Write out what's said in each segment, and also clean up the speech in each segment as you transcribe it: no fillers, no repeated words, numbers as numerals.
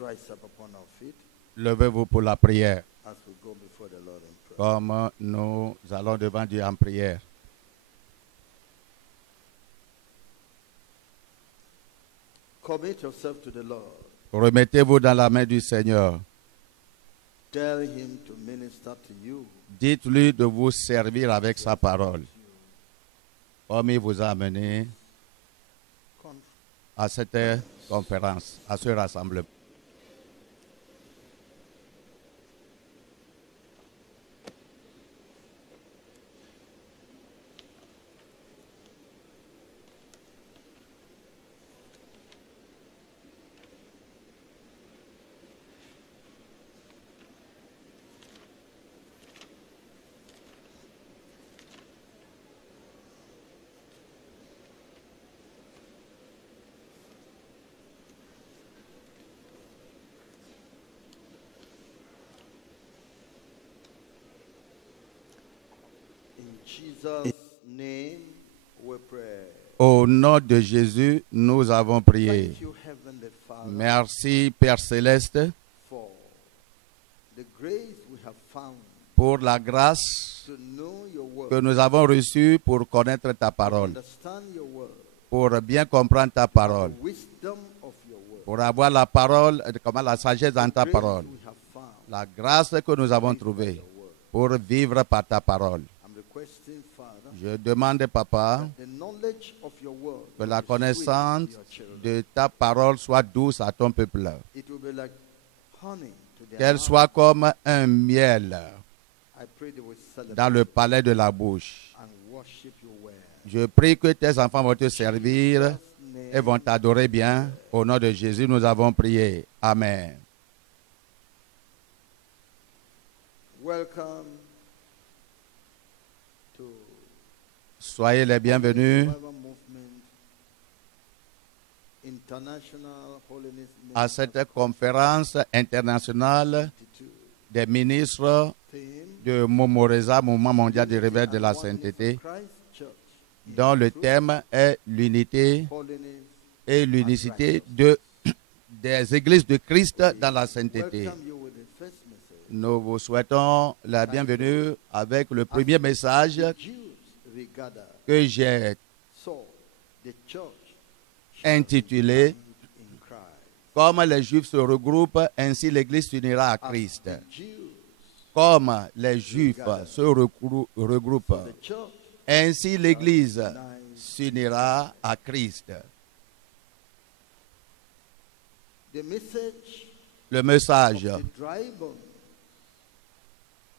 rise up upon our feet Levez-vous pour la prière, as we go before the Lord in prayer. comme nous allons devant Dieu en prière. Commit yourself to the Lord. Remettez-vous dans la main du Seigneur. Tell him to minister to you. Dites-lui de vous servir avec sa parole. Comme il vous a amené à cette conférence, à ce rassemblement. In Jesus' name we pray. Au nom de Jésus, nous avons prié. Thank you, Heavenly Father, Merci, Père Céleste, for the grace we have found pour la grâce to know your word, que nous avons reçue pour connaître ta parole, understand your word, pour bien comprendre ta parole, the wisdom of your word. pour avoir la parole, comment la sagesse dans ta Grace parole, we have found la grâce que nous avons trouvée pour vivre par ta parole. I'm requesting, Father, Je demande, Papa, the knowledge of your word que la will be sweet connaissance to your children. de ta parole soit douce à ton peuple, It will be like honey to their qu'elle mouth. soit comme un miel I pray they will celebrate dans le palais de la bouche. and worship you well. Je prie que tes enfants vont te servir Jesus' et name, vont t'adorer bien. Au nom de Jésus, nous avons prié. Amen. welcome to Soyez les bienvenus Revival Movement International Holiness à cette conférence internationale 22 des ministres theme. de Momoreza, Mouvement mondial du réveil de la sainteté, Christ Church, dont le thème est l'unité holiness. et l'unicité des églises de Christ dans la sainteté. Welcome you with the first message. Nous vous souhaitons la bienvenue avec le premier message The Jews regathered, que j'ai so the church intitulé in Christ. Comme les Juifs se regroupent, ainsi l'Église s'unira à Christ. The Jews, Comme les Juifs se regroupent, the church ainsi l'Église s'unira à Christ. the message Le message of the dry bones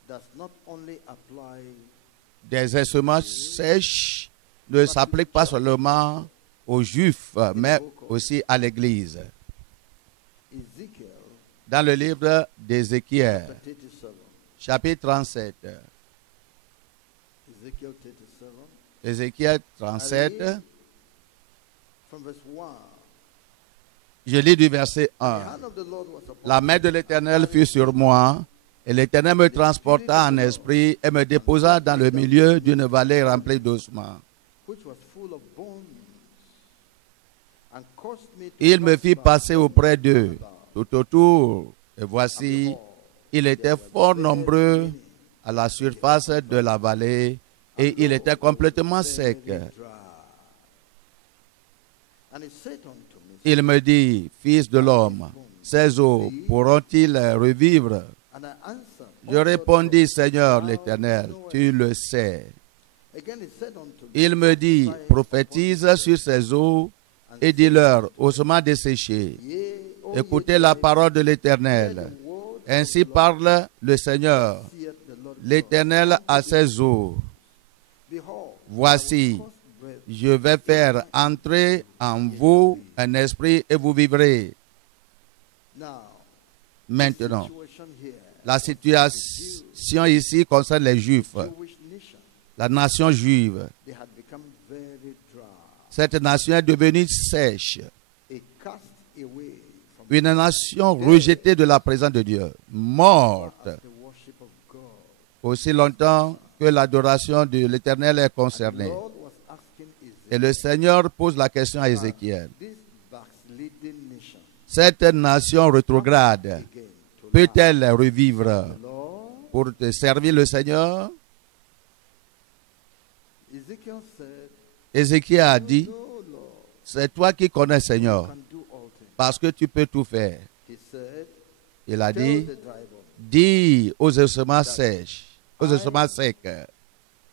does not only apply des instruments sèches ne s'applique pas seulement aux Juifs, mais aussi à l'Église. Ezekiel Dans le livre d'Ézéchiel, 37. chapitre 37, Ezekiel 37. Ézéchiel 37, From verse 1. je lis du verset The 1. hand of the Lord was upon La main de l'Éternel fut sur moi, et l'Éternel me transporta en esprit et me déposa dans le milieu d'une vallée remplie d'ossements. which was full of bones, and caused me to Il me pass fit by passer auprès d'eux, about. tout autour, et voici, il était fort nombreux à la surface de la vallée, et il était complètement sec. Very dry. And he said unto me, Il me dit, fils de l'homme, ces eaux pourront-ils revivre? and I answered, Je répondis, Seigneur l'Éternel, tu le sais. Again he said unto me, Il me dit, prophétise sur ces eaux et dis-leur, ossements desséchés, Yea, O écoutez ye la dry parole de bones, l'Éternel. hear the word of Ainsi the Lord, parle le Seigneur. saith the Lord God. L'Éternel a ses eaux. Behold, Voici, I will cause breath je vais faire entrer en vous un esprit et vous vivrez. now. Maintenant, Situation here, la situation ici concerne les Juifs, Jewish nation, la nation juive. they had become very dry, Cette nation est devenue sèche, a cast away from une nation rejetée de la présence de Dieu, morte, the worship of God. aussi longtemps que l'adoration de l'Éternel est The concernée. Lord was asking Et Ezekiel, le Seigneur pose la question à Ézéchiel. this backsliding nation, cette nation rétrograde again to peut-elle revivre the Lord? pour te servir le Seigneur? Ezekiel said, Ézéchiel a dit, "No, Lord, c'est toi qui connais, you Seigneur, can do all things." parce que tu peux tout faire. He said, Il a "Tell dit, the dry bones, dis aux ossements secs,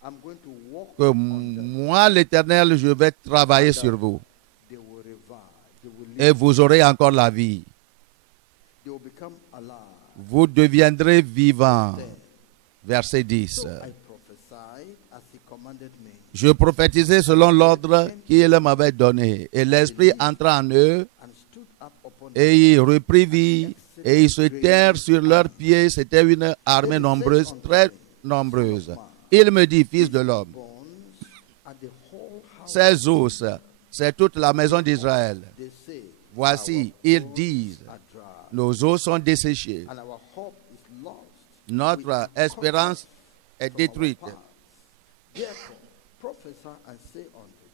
I'm going to walk que on them. moi, l'Éternel, je vais travailler sur vous. They will revive. They will Et live. vous aurez encore la vie. They will become alive." Vous deviendrez vivants. Then, Verset 10. so I prophesied as he commanded me. Je prophétisais selon l'ordre qu'il m'avait donné. Et l'Esprit entra en eux, And stood up upon et il reprit vie, et ils se tinrent sur leurs pieds. C'était une armée nombreuse, très nombreuse. Il me dit, fils de l'homme, bones at the whole house. ces os, c'est toute la maison d'Israël. They say, Voici, "Our ils bones disent, are dry, nos os sont desséchés. and our hope is lost. Notre espérance est détruite. Therefore, prophesy and say unto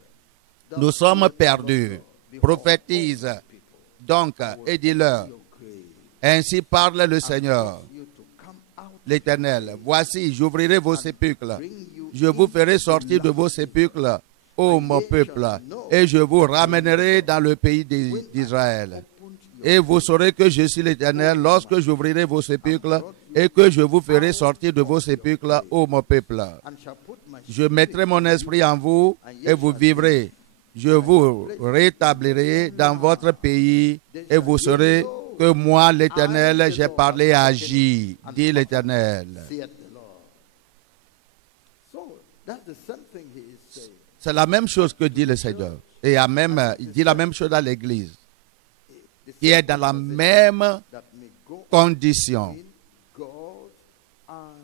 them, Nous "Thus sommes saith the perdus. Lord, behold, Prophétise all people donc et dis-leur, your grave, ainsi parle le Seigneur, cause you to come out l'Éternel. Voici, j'ouvrirai vos sépulcres. bring you Je vous ferai into sortir de life. vos sépulcres, ô mon peuple, et je vous ramènerai dans le pays d'Israël. Et vous saurez que je suis l'Éternel lorsque j'ouvrirai vos sépulcres et que je vous ferai sortir de vos sépulcres, ô mon peuple. and shall put my Je mettrai mon esprit en vous et vous vivrez. Je vous rétablirai dans votre pays et vous saurez que moi, l'Éternel, j'ai parlé et agi, dit l'Éternel. saith the Lord." So that's the same thing he is saying. C'est la même chose que dit le Seigneur. Et il dit la même chose à l'Église, The qui est dans la même that may go condition. in God and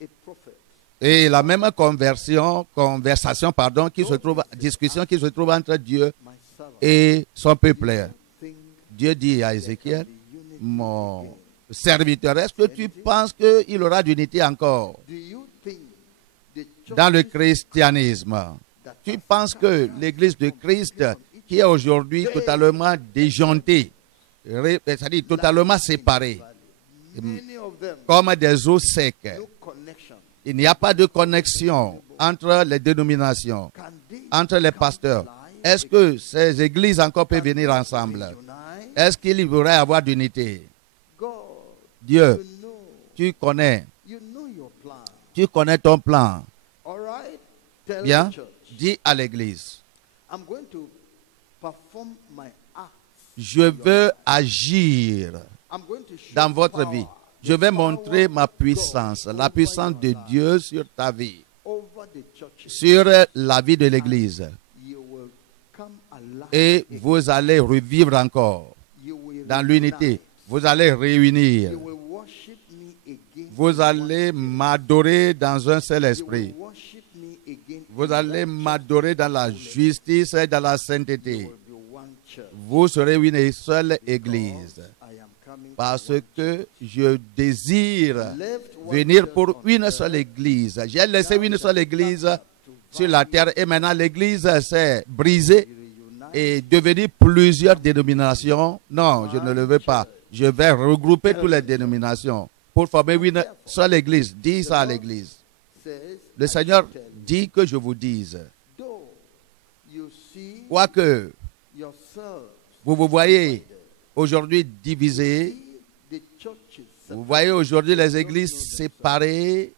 a prophet. Et la même conversation, discussion qui se trouve entre Dieu My servant, et son peuple. think Dieu dit à Ézéchiel, mon serviteur, est-ce que tu penses qu'il aura d'unité encore do you think the dans le churches christianisme? that Tu are penses que l'Église de Christ, qui est aujourd'hui totalement déjantée, c'est-à-dire totalement séparée, many of them comme des eaux secs, no connection, il n'y a pas de connexion entre les dénominations, can they entre les pasteurs. Est-ce que ces églises encore peuvent venir ensemble? unite? Est-ce qu'il y pourrait avoir d'unité? God, Dieu, you know tu connais your plan. ton plan. All right? Tell Bien, the church, dis à l'église, I'm going to perform my acts. je veux agir I'm going to show dans votre power, vie. Je vais montrer ma puissance, la puissance de Dieu sur ta vie, over the churches. sur la vie de l'église. You will come alive. Et vous allez revivre encore You will dans l'unité. unite. Vous allez réunir. You will worship me again. Vous allez m'adorer dans un seul You esprit. will worship me again. Vous allez m'adorer dans la justice et dans la sainteté. Will be one church. Vous serez une seule église. I am coming Parce to one que je désire left one venir church pour on une earth, seule église. J'ai laissé une seule église sur la terre et maintenant l'église s'est brisée reunite et devenue plusieurs dénominations. Non, je ne le veux pas. Je vais regrouper toutes les dénominations pour former une seule église. Dis ça à l'église. says, Le I Seigneur tell you, dit que je vous dise, though you see quoique yourselves, vous vous voyez aujourd'hui divisés, see the churches vous voyez aujourd'hui les églises séparées,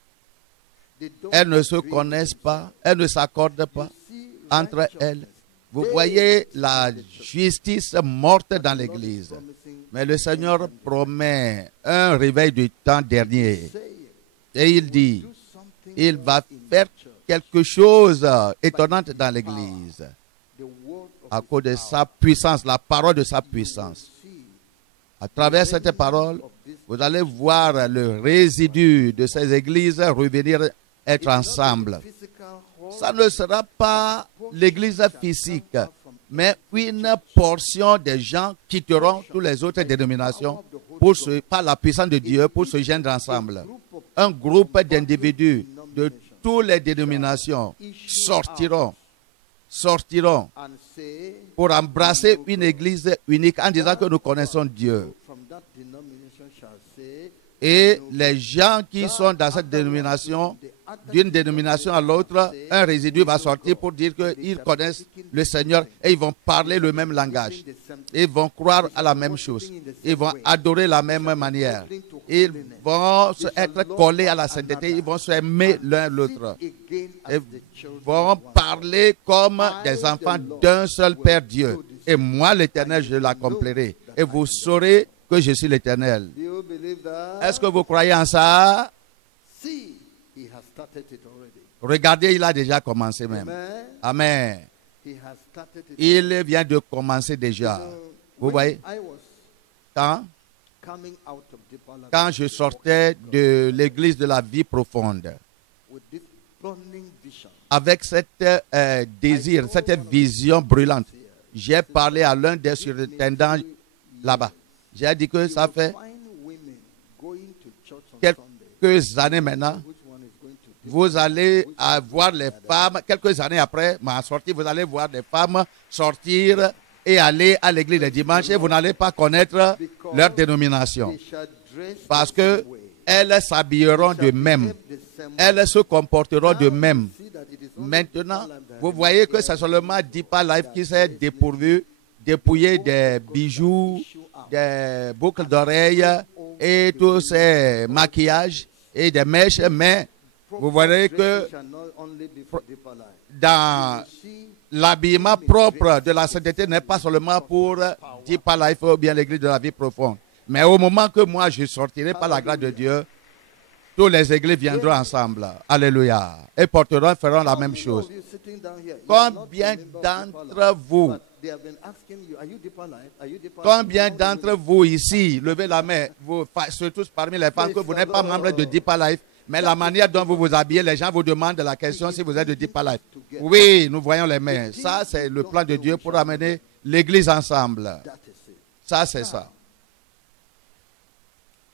they don't elles ne se agree. connaissent pas, elles ne s'accordent pas See entre righteousness. elles. Vous voyez la justice morte dans l'église. Mais le Seigneur promet un réveil du temps dernier. Et il dit, il va faire quelque chose d'étonnant dans l'église à cause de sa puissance, la parole de sa puissance. À travers cette parole, vous allez voir le résidu de ces églises revenir être ensemble. Ça ne sera pas l'église physique, mais une portion des gens quitteront toutes les autres dénominations par la puissance de Dieu pour se joindre ensemble. Un groupe d'individus de toutes les dénominations sortiront sortiront and say, pour embrasser une église unique en disant que nous connaissons Dieu. from that denomination shall say, Et les gens qui sont dans cette dénomination, d'une dénomination à l'autre, un résidu va sortir pour dire qu'ils connaissent le Seigneur et ils vont parler le même langage. Ils vont croire à la même chose. Ils vont adorer la même manière. Ils vont être collés à la sainteté. Ils vont s'aimer l'un l'autre. Ils vont parler comme des enfants d'un seul Père Dieu. Et moi, l'Éternel, je l'accomplirai. Et vous saurez que je suis l'Éternel. Do you believe that? Est-ce que vous croyez en ça? See, he has started it already. Regardez, il a déjà commencé même. Amen. Amen. He has started it. Il vient de commencer déjà. Vous When voyez, I was quand coming out of Deeper Life quand je sortais de l'église de la vie profonde, with this burning vision, avec cette désir, cette vision brûlante, j'ai parlé à l'un des surintendants là-bas. J'ai dit que ça fait find women going to church on quelques Sunday. années maintenant, Which one is going to this? vous allez voir les femmes, quelques années après ma sortie, vous allez voir des femmes sortir et aller à l'église le dimanche et vous n'allez pas connaître leur dénomination. They shall dress Parce the que same way. elles s'habilleront de même. Behave the same way. Elles se comporteront de même. See that it is only Maintenant, Deeper Life that vous has voyez been que c'est seulement Deeper Life qui s'est dépourvu, dépouillé des bijoux, des boucles d'oreilles et tous ces maquillages et des mèches. Mais vous voyez que shall not only be for Deeper Life. dans See, l'habillement propre de la sainteté n'est pas seulement pour Deeper Life ou bien l'église de la vie profonde. Mais au moment que moi je sortirai par la grâce de Dieu, toutes les églises viendront ensemble. Alléluia. Et porteront, feront la même chose. of you sitting down here, you are not Combien a member of Deeper d'entre Life, vous, but they have been asking you, are you Deeper Life? Are you Deeper Life? combien d'entre vous ici, levez la main, vous, surtout parmi les femmes, que vous n'êtes pas membre de Deeper Life, mais la manière dont vous vous habillez, les gens vous demandent la question si vous êtes de Deeper Life. Oui, nous voyons les mains. Ça, c'est le plan de Dieu pour amener l'église ensemble. That is it. Ça, c'est ça.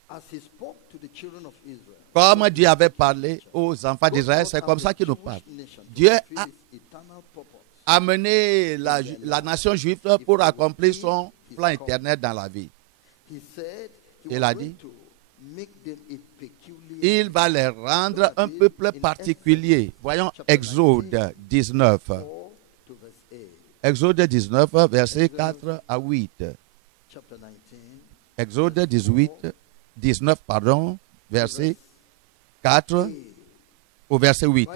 As he spoke to the children of Israel, Comme Dieu avait parlé aux enfants d'Israël, c'est comme ça qu'il nous parle. Dieu a amené la nation juive pour accomplir son plan éternel dans la vie. Il a dit, il va les rendre un peuple particulier. Voyons Exode 19. Exode 19, versets 4 à 8. Exode 19, verset 4 au verset 8.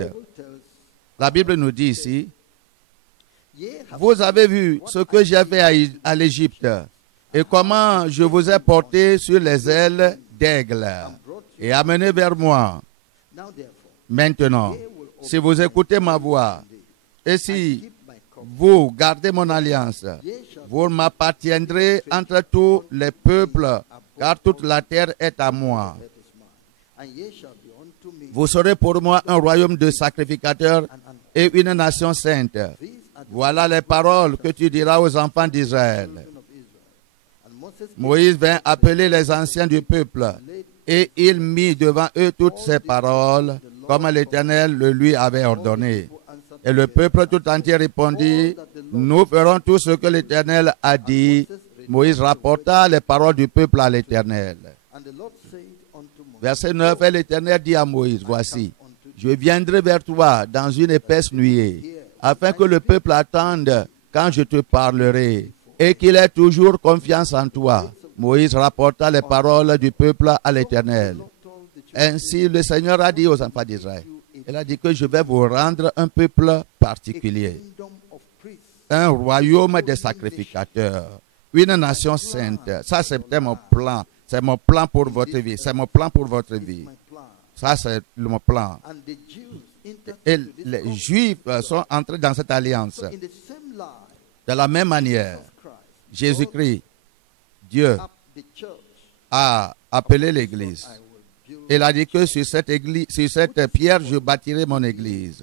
La Bible nous dit ici, vous avez vu ce que j'ai fait à l'Égypte et comment je vous ai porté sur les ailes d'aigle et amené vers moi. Maintenant, si vous écoutez ma voix et si vous gardez mon alliance, vous m'appartiendrez entre tous les peuples, car toute la terre est à moi. Vous serez pour moi un royaume de sacrificateurs et une nation sainte. Voilà les paroles que tu diras aux enfants d'Israël. Moïse vint appeler les anciens du peuple et il mit devant eux toutes ces paroles comme l'Éternel le lui avait ordonné. Et le peuple tout entier répondit, nous ferons tout ce que l'Éternel a dit. Moïse rapporta les paroles du peuple à l'Éternel. Verset 9, et l'Éternel dit à Moïse, voici, je viendrai vers toi dans une épaisse nuée, afin que le peuple attende quand je te parlerai, et qu'il ait toujours confiance en toi. Moïse rapporta les paroles du peuple à l'Éternel. Ainsi, le Seigneur a dit aux enfants d'Israël, il a dit que je vais vous rendre un peuple particulier, un royaume des sacrificateurs, une nation sainte. Ça, c'était mon plan. C'est mon plan pour votre vie. C'est mon plan pour votre vie. Ça, c'est mon plan. Et les Juifs sont entrés dans cette alliance. De la même manière, Jésus-Christ, Dieu, a appelé l'Église. Il a dit que sur cette pierre, je bâtirai mon Église.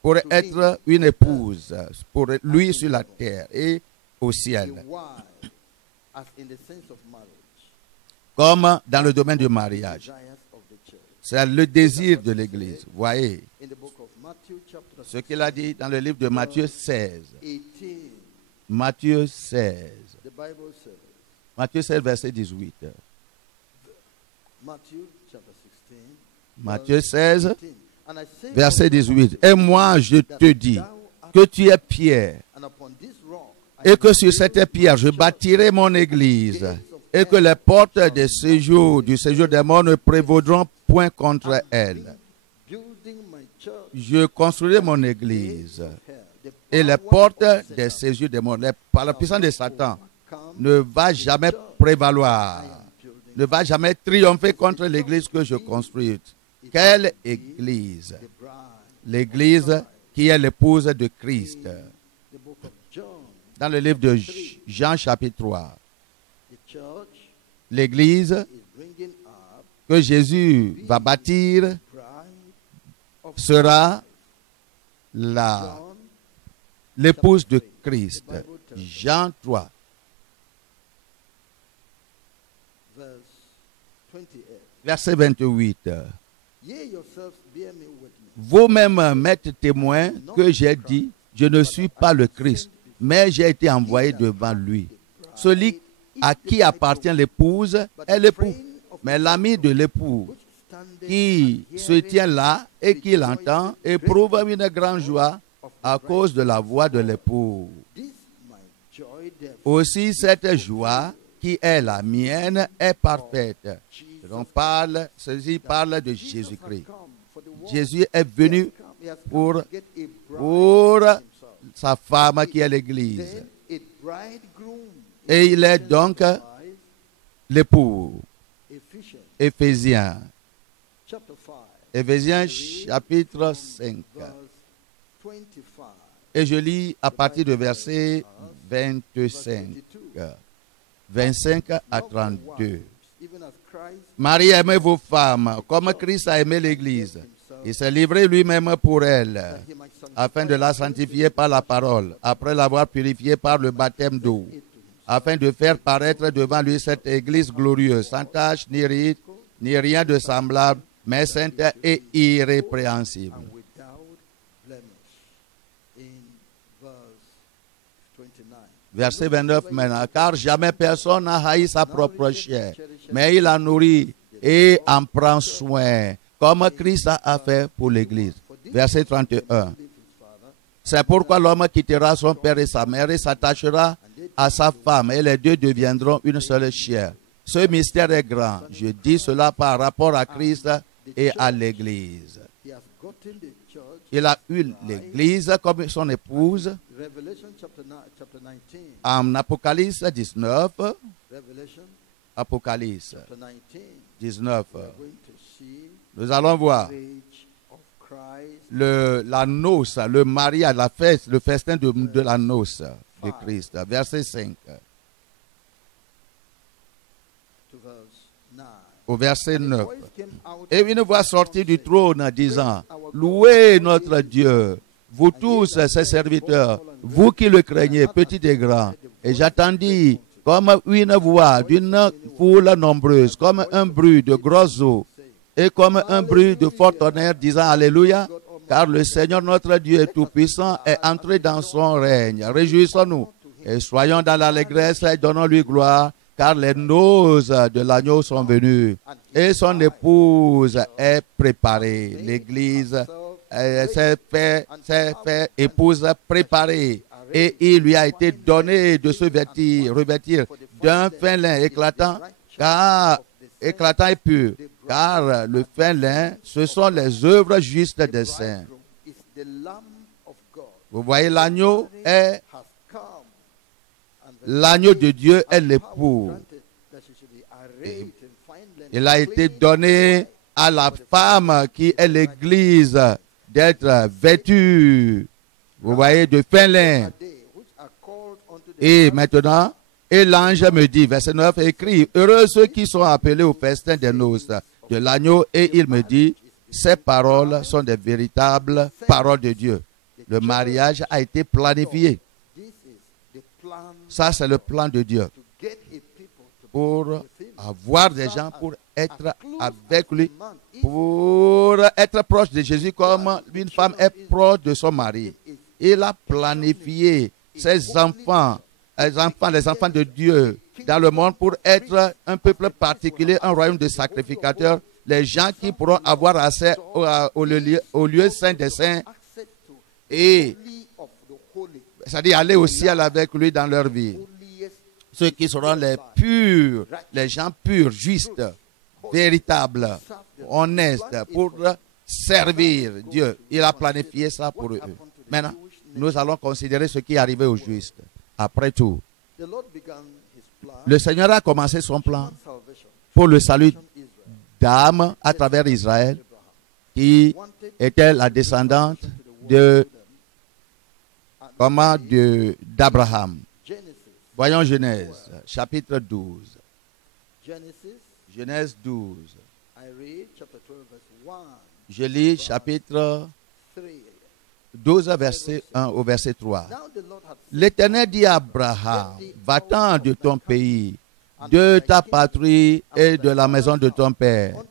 Pour être une épouse, pour lui sur la terre et au ciel. Comme dans le domaine du mariage. C'est le désir de l'Église. Voyez in the book of Matthew, chapter ce qu'il a dit dans le livre de Matthieu 16. 18. Matthieu 16. The Bible says, Matthieu 16, verset 18. Matthew chapter 16, Matthieu 16, 18. And I say verset unto thee, 18. Et moi, je te dis que tu es Pierre, and upon this rock I et que will sur cette pierre, je bâtirai mon église, et que les portes du séjour des morts ne prévaudront point contre elle. building my church, Je construirai mon église, hell, the et les power portes of des Satan séjours des morts, par la puissance de Satan, come ne va jamais prévaloir, building ne va jamais triompher contre l'église que je construis. Quelle église? the bride. L'église qui est l'épouse de Christ. The book of John, Dans le livre de Jean chapitre 3, the church l'église is bringing up que Jésus va bâtir bride of sera John, l'épouse de Christ. Jean 3, verse 28. verset 28. Ye yourselves bear me witness. Vous-même m'êtes témoin que j'ai dit, je ne suis pas le Christ, mais j'ai été envoyé devant lui. Celui à qui appartient l'épouse est l'époux, mais l'ami de l'époux qui se tient là et qui l'entend éprouve une grande joie à cause de la voix de l'époux. This my joy, therefore, Aussi cette joie qui est la mienne est parfaite. Ceci parle de Jésus-Christ. Jésus est venu pour sa femme qui est l'Église. Et il est donc l'époux. Éphésiens. Éphésiens chapitre 5. Et je lis à partir du verset 25. 25 à 32. Marie, aimez vos femmes, comme Christ a aimé l'Église. Il s'est livré lui-même pour elle, afin de la sanctifier par la parole, après l'avoir purifiée par le baptême d'eau, afin de faire paraître devant lui cette Église glorieuse, sans tache, ni ride, ni rien de semblable, mais sainte et irrépréhensible. Verset 29 maintenant. Car jamais personne n'a haï sa propre chair, mais il la nourrit et en prend soin, comme Christ a fait pour l'Église. Verset 31. C'est pourquoi l'homme quittera son père et sa mère et s'attachera à sa femme, et les deux deviendront une seule chair. Ce mystère est grand. Je dis cela par rapport à Christ et à l'Église. Il a eu l'Église comme son épouse. En Apocalypse 19, Apocalypse 19, nous allons voir la noce, le mariage, la fête, le festin de la noce de Christ. Verset 5. Au verset 9. Et une voix sortit du trône disant, louez notre Dieu, vous tous ses serviteurs, vous qui le craignez, petits et grands. Et j'attendis comme une voix d'une foule nombreuse, comme un bruit de grosses eaux, et comme un bruit de fort tonnerre, disant Alléluia, car le Seigneur notre Dieu est tout-puissant est entré dans son règne. Réjouissons-nous et soyons dans l'allégresse et donnons-lui gloire, car les noces de l'agneau sont venues et son épouse est préparée. L'Église s'est fait épouse préparée et il lui a été donné de se revêtir d'un fin lin éclatant et pur, car le fin lin, ce sont les œuvres justes des saints. Vous voyez, l'agneau de Dieu est l'époux. Il a été donné à la femme qui est l'Église d'être vêtue, vous voyez, de fin lin. Et maintenant, et l'ange me dit, verset 9, écrit, heureux ceux qui sont appelés au festin des noces de l'agneau. Et il me dit, ces paroles sont des véritables paroles de Dieu. Le mariage a été planifié. Ça, c'est le plan de Dieu. Pour avoir des gens pour être avec lui, pour être proche de Jésus comme une femme est proche de son mari. Il a planifié ses enfants, les enfants de Dieu dans le monde pour être un peuple particulier, un royaume de sacrificateurs, les gens qui pourront avoir accès au lieu saint des saints et c'est-à-dire aller au ciel avec lui dans leur vie. Ceux qui seront les purs, les gens purs, justes, véritables, honnêtes, pour servir Dieu. Il a planifié ça pour eux. Maintenant, nous allons considérer ce qui est arrivé aux justes. Après tout, le Seigneur a commencé son plan pour le salut d'âmes à travers Israël, qui était la descendante d'Abraham. Voyons Genèse, chapitre 12. Genèse 12. Je lis chapitre 12, verset 1 au verset 3. L'Éternel dit à Abraham, va-t'en de ton pays, de ta patrie et de la maison de ton père,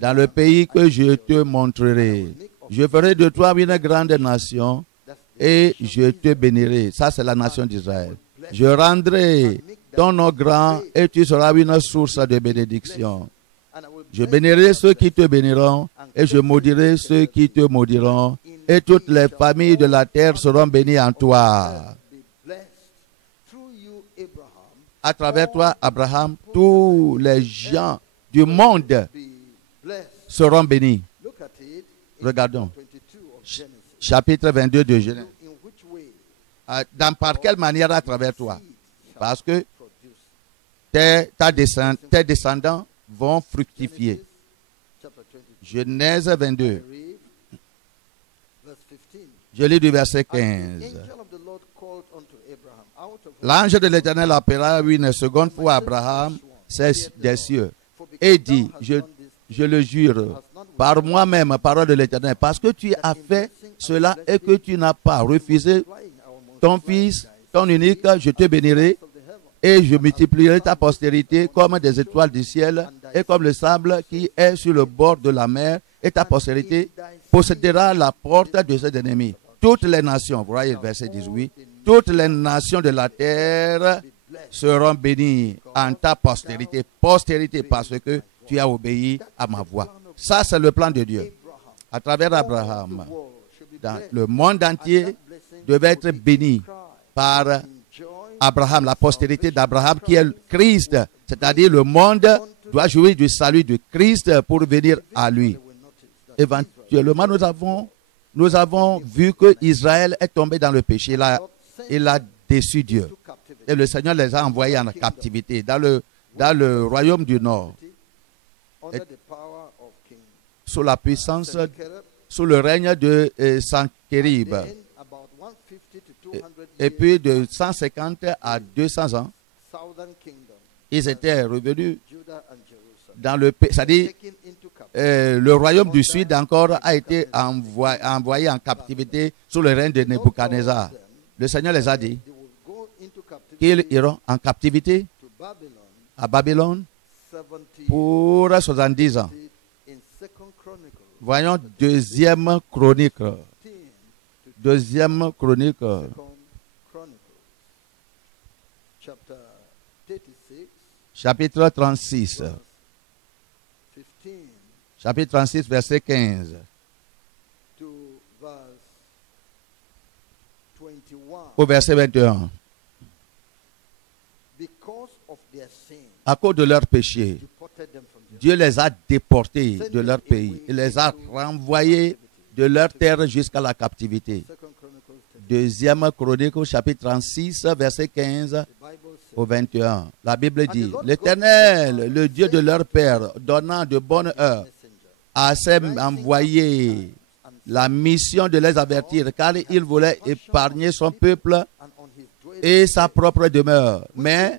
dans le pays que je te montrerai. Je ferai de toi une grande nation et je te bénirai. Ça, c'est la nation d'Israël. Je rendrai ton nom grand et tu seras une source de bénédiction. Je bénirai ceux qui te béniront et je maudirai ceux qui te maudiront. Et toutes les familles de la terre seront bénies en toi. À travers toi, Abraham, tous les gens du monde seront bénis. Regardons. Chapitre 22 de Genèse. Par quelle manière à travers toi? Parce que tes descendants vont fructifier. Genèse 22. Je lis du verset 15. L'ange de l'Éternel appela une seconde fois Abraham des cieux et dit, je le jure, par moi-même, parole de l'Éternel, parce que tu as fait cela et que tu n'as pas refusé ton fils, ton unique, je te bénirai et je multiplierai ta postérité comme des étoiles du ciel et comme le sable qui est sur le bord de la mer, et ta postérité possédera la porte de ses ennemis. Toutes les nations, vous voyez le verset 18, toutes les nations de la terre seront bénies en ta postérité. Postérité parce que tu as obéi à ma voix. Ça, c'est le plan de Dieu. À travers Abraham, dans le monde entier devait être béni par Abraham, la postérité d'Abraham qui est le Christ. C'est-à-dire le monde doit jouir du salut de Christ pour venir à lui. Éventuellement, nous avons vu que Israël est tombé dans le péché. Il a déçu Dieu. Et le Seigneur les a envoyés en captivité dans le royaume du Nord. Et sous la puissance, sous le règne de Sankérib. Et puis de 150 à 200 ans, ils étaient revenus dans le pays. C'est-à-dire, le royaume du Sud encore a été envoyé en captivité sous le règne de Nebuchadnezzar. Le Seigneur les a dit qu'ils iront en captivité à Babylone pour 70 ans. Voyons deuxième chronique. Deuxième chronique. Chapitre 36. Chapitre 36, verset 15. Au verset 21. À cause de leur péché, Dieu les a déportés de leur pays. Il les a renvoyés de leur terre jusqu'à la captivité. Deuxième chronique, chapitre 36, verset 15 au 21. La Bible dit, l'Éternel, le Dieu de leur père, donnant de bonne heure, a envoyé la mission de les avertir, car il voulait épargner son peuple et sa propre demeure. Mais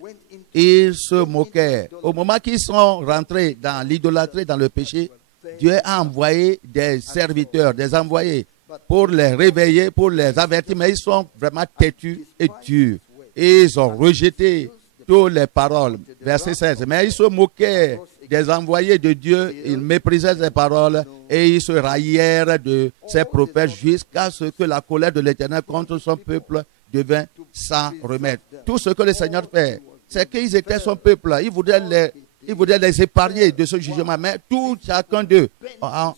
ils se moquaient. Au moment qu'ils sont rentrés dans l'idolâtrie, dans le péché, Dieu a envoyé des serviteurs, des envoyés, pour les réveiller, pour les avertir, mais ils sont vraiment têtus et durs. Et ils ont rejeté toutes les paroles. Verset 16. Mais ils se moquaient des envoyés de Dieu, ils méprisaient ses paroles et ils se raillèrent de ses prophètes jusqu'à ce que la colère de l'Éternel contre son peuple devint sans remède. Tout ce que le Seigneur fait, c'est qu'ils étaient son peuple. Il voulait les épargner de ce jugement, mais tout chacun d'eux a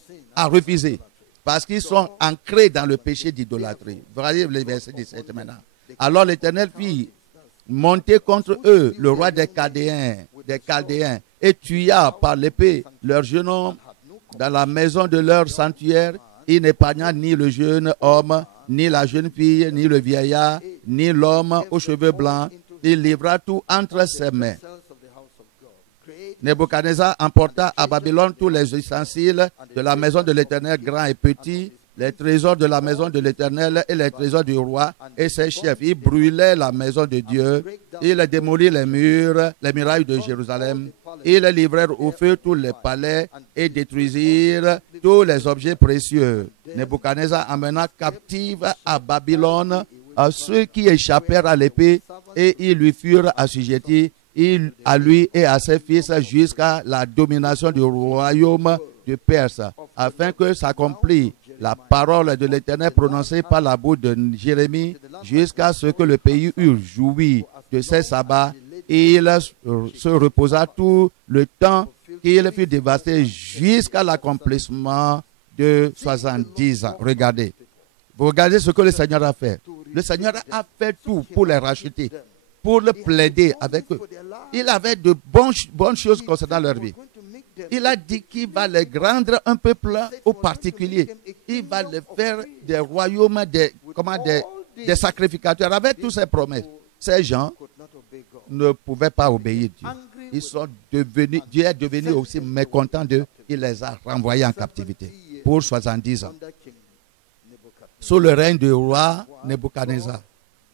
refusé parce qu'ils sont ancrés dans le péché d'idolâtrie. Voyez le verset 17 maintenant. Alors l'Éternel fit monter contre eux le roi des Chaldéens, et tua par l'épée leur jeune homme dans la maison de leur sanctuaire. Il n'épargna ni le jeune homme, ni la jeune fille, ni le vieillard, ni l'homme aux cheveux blancs. Il livra tout entre ses mains. Nebuchadnezzar emporta à Babylone tous les ustensiles de la maison de l'Éternel, grands et petits, les trésors de la maison de l'Éternel et les trésors du roi et ses chefs. Il brûlait la maison de Dieu. Il démolit les murailles de Jérusalem. Ils livrèrent au feu tous les palais et détruisirent tous les objets précieux. Nebuchadnezzar amena captifs à Babylone à ceux qui échappèrent à l'épée et ils lui furent assujettis, à lui et à ses fils jusqu'à la domination du royaume de Perse, afin que s'accomplisse la parole de l'Éternel prononcée par la bouche de Jérémie, jusqu'à ce que le pays eût joui de ses sabbats. Et il se reposa tout le temps qu'il fut dévasté jusqu'à l'accomplissement de 70 ans. Regardez. Vous regardez ce que le Seigneur a fait. Le Seigneur a fait tout pour les racheter, pour le plaider avec eux. Il avait de bonnes choses concernant leur vie. Il a dit qu'il va les rendre un peuple au particulier. Il va les faire des royaumes, des sacrificateurs, avec toutes ces promesses. Ces gens ne pouvaient pas obéir Dieu. Dieu est devenu aussi mécontent d'eux. Il les a renvoyés en captivité pour 70 ans. Sous le règne du roi Nebuchadnezzar.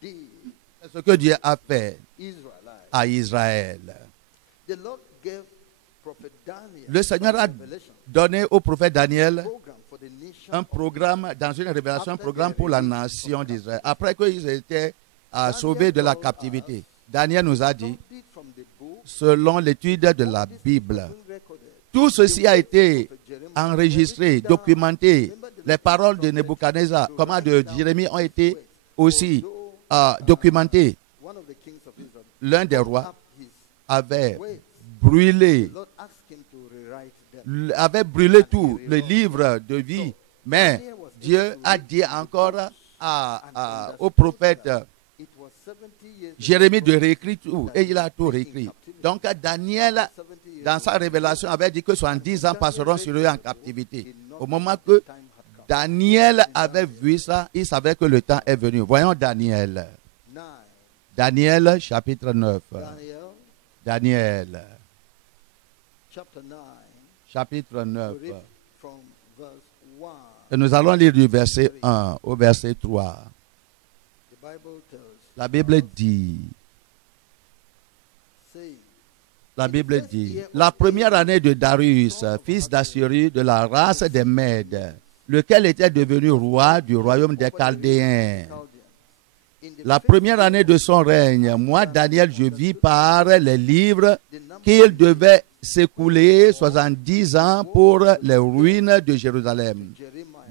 C'est ce que Dieu a fait à Israël. Le Seigneur a donné au prophète Daniel un programme, dans une révélation, un programme pour la nation d'Israël. Après qu'ils étaient sauvés de la captivité, Daniel nous a dit, selon l'étude de la Bible, tout ceci a été enregistré, documenté. Les paroles de Nebuchadnezzar, comment de Jérémie ont été aussi documentées. L'un des rois avait brûlé tout, le livre de vie. Mais Dieu a dit encore au prophète Jérémie de réécrire tout. Et il a tout réécrit. Donc Daniel, dans sa révélation, avait dit que 70 ans passeront sur eux en captivité. Au moment que Daniel avait vu ça, il savait que le temps est venu. Voyons Daniel. Daniel, chapitre 9. Daniel, chapitre 9. Et nous allons lire du verset 1 au verset 3. La Bible dit, la première année de Darius, fils d'Assyrie, de la race des Mèdes, lequel était devenu roi du royaume des Chaldéens. La première année de son règne, moi, Daniel, je vis par les livres qu'il devait s'écouler 70 ans pour les ruines de Jérusalem,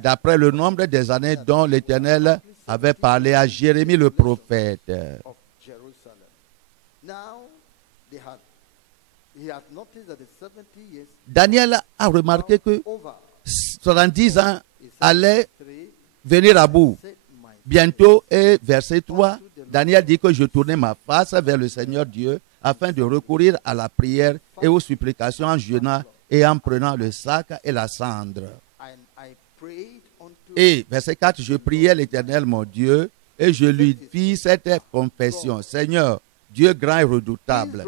d'après le nombre des années dont l'Éternel avait parlé à Jérémie le prophète. Daniel a remarqué que 70 ans allaient venir à bout. Bientôt, et verset 3, Daniel dit que je tournais ma face vers le Seigneur Dieu afin de recourir à la prière et aux supplications en jeûnant et en prenant le sac et la cendre. Et verset 4, je priais l'Éternel mon Dieu et je lui fis cette confession. Seigneur, Dieu grand et redoutable,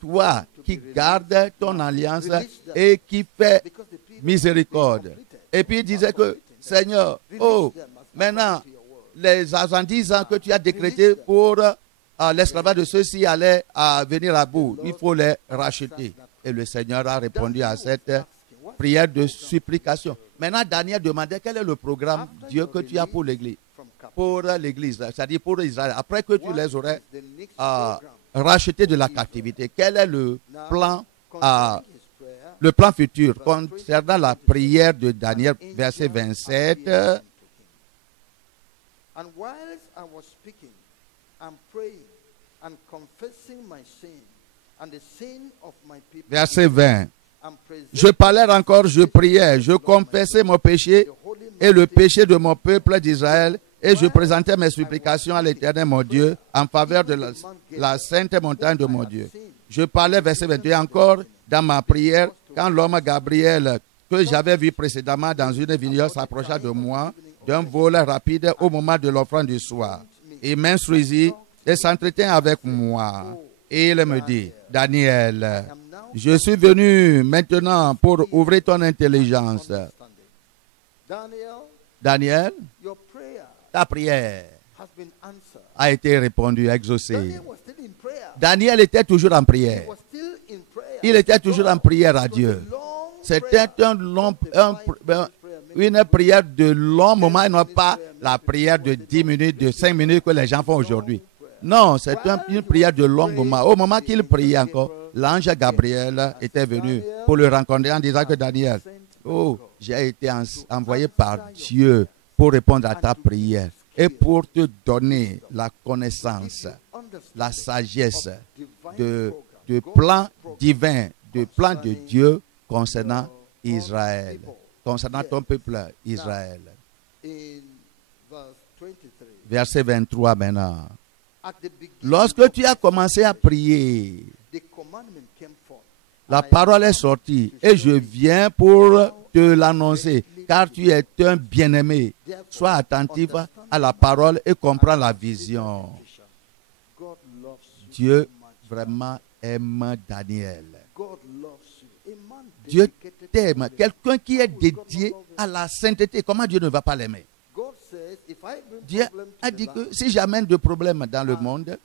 toi qui gardes ton alliance et qui fais miséricorde. Et puis il disait que, Seigneur, maintenant, les 70 ans que tu as décrétés pour l'esclavage de ceux-ci allaient venir à bout. Il faut les racheter. Et le Seigneur a répondu à cette prière de supplication. Maintenant, Daniel demandait quel est le programme, Dieu, que tu as pour l'Église. Pour l'Église, c'est-à-dire pour Israël. Après que tu les aurais rachetés de la captivité, quel est le plan le plan futur concernant la prière de Daniel, verset 27. And whilst I was speaking and praying and confessing my sin and the sin of my people, Verset 20. and Je parlais encore, je priais, je confessais mon péché et le péché de mon peuple d'Israël, et je présentais mes supplications à l'Éternel mon Dieu en faveur de la sainte montagne de mon Dieu. Je parlais, verset 21, encore dans ma prière, quand l'homme Gabriel, que j'avais vu précédemment dans une vignoble, s'approcha de moi d'un vol rapide au moment de l'offrande du soir. Il m'instruisit et s'entretint avec moi. Et il me dit, Daniel, je suis venu maintenant pour ouvrir ton intelligence. Daniel, your prayer ta prière has been answered. a été répondue, exaucée. Daniel was still in prayer. Daniel était toujours en prière. He was still in prayer. Il était toujours en prière à It was Dieu. a long C'était prayer. une prière de long moment, et non pas la prière de 10 minutes, de 5 minutes que les gens font aujourd'hui. Non, c'est une prière de long moment. Au moment qu'il priait encore, l'ange Gabriel était venu pour le rencontrer en disant que Daniel, oh, j'ai été envoyé par Dieu pour répondre à ta prière et pour te donner la connaissance, la sagesse de plan divin, de plan de Dieu concernant Israël, concernant ton peuple Israël. In verse 23, Verset 23 maintenant. at the beginning, Lorsque tu as commencé à prier, the commandment came forth. la parole est sortie et je viens pour te l'annoncer, car tu es un bien-aimé. Sois attentif à la parole et comprends la vision. God loves you. Dieu vraiment aime Daniel. God loves you. A man Dieu dedicated t'aime. Quelqu'un qui est dédié à la sainteté, comment Dieu ne va pas l'aimer? God says, if I bring Dieu problem to a the dit land, que si j'amène de problèmes dans le monde,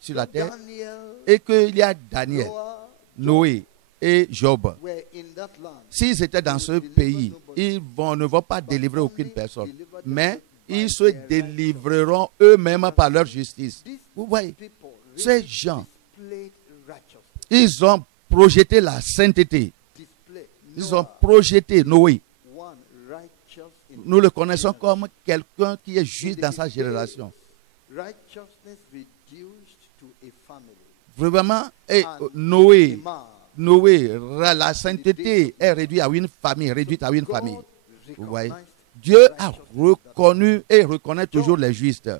sur la terre, Daniel, et qu'il y a Daniel, Noah Noé et Job, were in that land. s'ils étaient dans ce pays, ils ne vont pas délivrer aucune personne, mais ils se délivreront eux-mêmes par leur justice. These Vous voyez, people ces gens, displayed righteousness. ils ont projeté la sainteté. Displayed Ils ont projeté Noé. one righteous in Nous le connaissons comme quelqu'un qui est juste dans sa génération. righteousness reduced to a family. Vraiment, et A Noé, man. la sainteté est réduite à une famille, réduite à une famille. God Vous voyez, recognized Dieu a reconnu et reconnaît toujours les justes.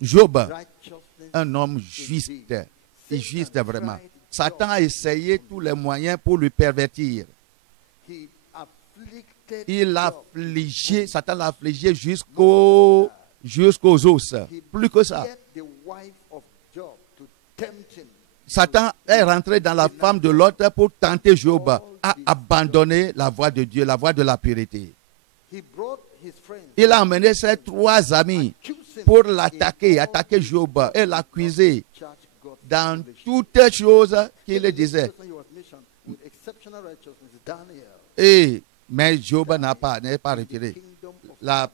Job, righteousness. un homme juste, et juste vraiment. Satan a essayé tous les moyens pour le pervertir. He afflicted Il l'a Job. affligé, Satan l'a affligé jusqu'aux os. Plus que ça. Get the wife of Job to tempt him. Satan est rentré dans la femme de l'autre pour tenter Job à abandonner la voie de Dieu, la voie de la pureté. He brought his friends. Il a emmené ses 3 amis accused him pour in l'attaquer, all attaquer Job et l'accuser church God's dans revelation. toutes choses qu'il disait. Person he was mentioned with exceptional righteousness, Daniel, Mais Job n'est pas retiré. kingdom of La,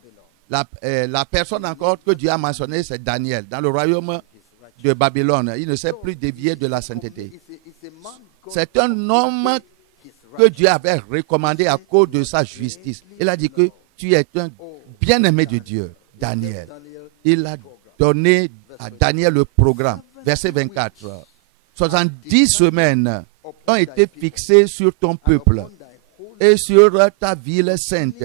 Babylon. la personne encore que Dieu a mentionnée, c'est Daniel, dans le royaume de Babylone. Il ne s'est plus dévié de la sainteté. It's a man God C'est un homme his que Dieu avait recommandé à cause de sa justice. Il a dit que tu es un bien-aimé de Dieu, Daniel. Daniel. Il a donné à Daniel le programme. Verset 24. 70 semaines ont été fixées sur ton peuple Upon thy holy et sur ta ville sainte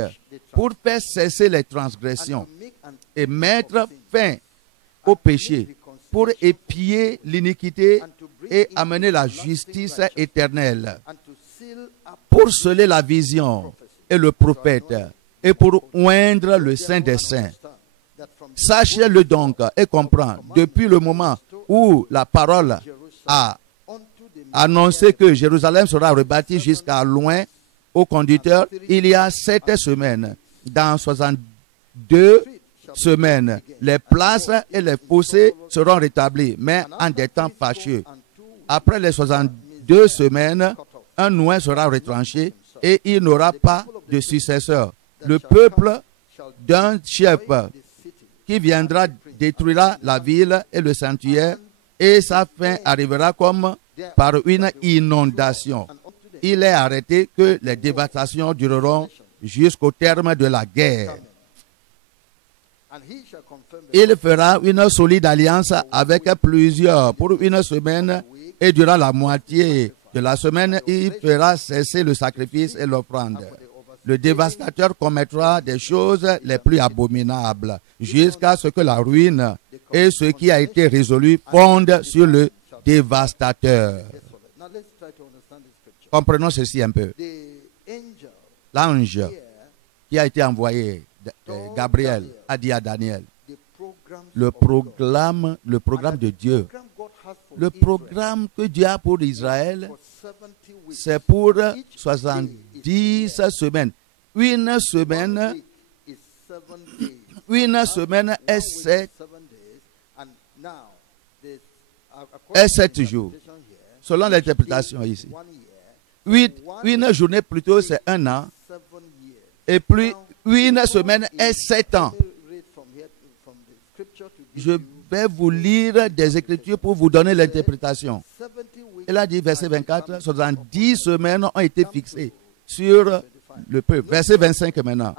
pour faire cesser les transgressions to make an et mettre fin au péché, pour épier l'iniquité et amener la justice éternelle, and to seal up pour sceller la vision et le prophète, et pour oindre le Saint des Saints. that from Sachez-le donc et comprends, depuis le moment où la parole a unto the annoncé que Jérusalem sera rebâtie jusqu'à loin au conducteur, il y a 7 semaines, dans 62 semaines, les places et les fossés seront rétablis, mais en des temps fâcheux. Après les 62 semaines, un noin sera retranché et il n'aura pas de successeur. Le peuple d'un chef qui viendra détruira la ville et le sanctuaire, et sa fin arrivera comme par une inondation. il est arrêté que les dévastations dureront jusqu'au terme de la guerre. Il fera une solide alliance avec plusieurs pour une semaine et durant la moitié de la semaine, il fera cesser le sacrifice et l'offrande. Le dévastateur commettra des choses les plus abominables jusqu'à ce que la ruine et ce qui a été résolu fondent sur le dévastateur. Comprenons ceci un peu. L'ange qui a été envoyé, Gabriel, a dit à Daniel, le programme de Dieu, le programme que Dieu a pour Israël, c'est pour 70 semaines. Une semaine est 7 jours. Selon l'interprétation ici. Une journée plutôt, c'est 1 an. Et puis, une semaine est 7 ans. Je vais vous lire des Écritures pour vous donner l'interprétation. Il a dit, verset 24, 70 semaines ont été fixées sur le peuple. Verset 25 maintenant.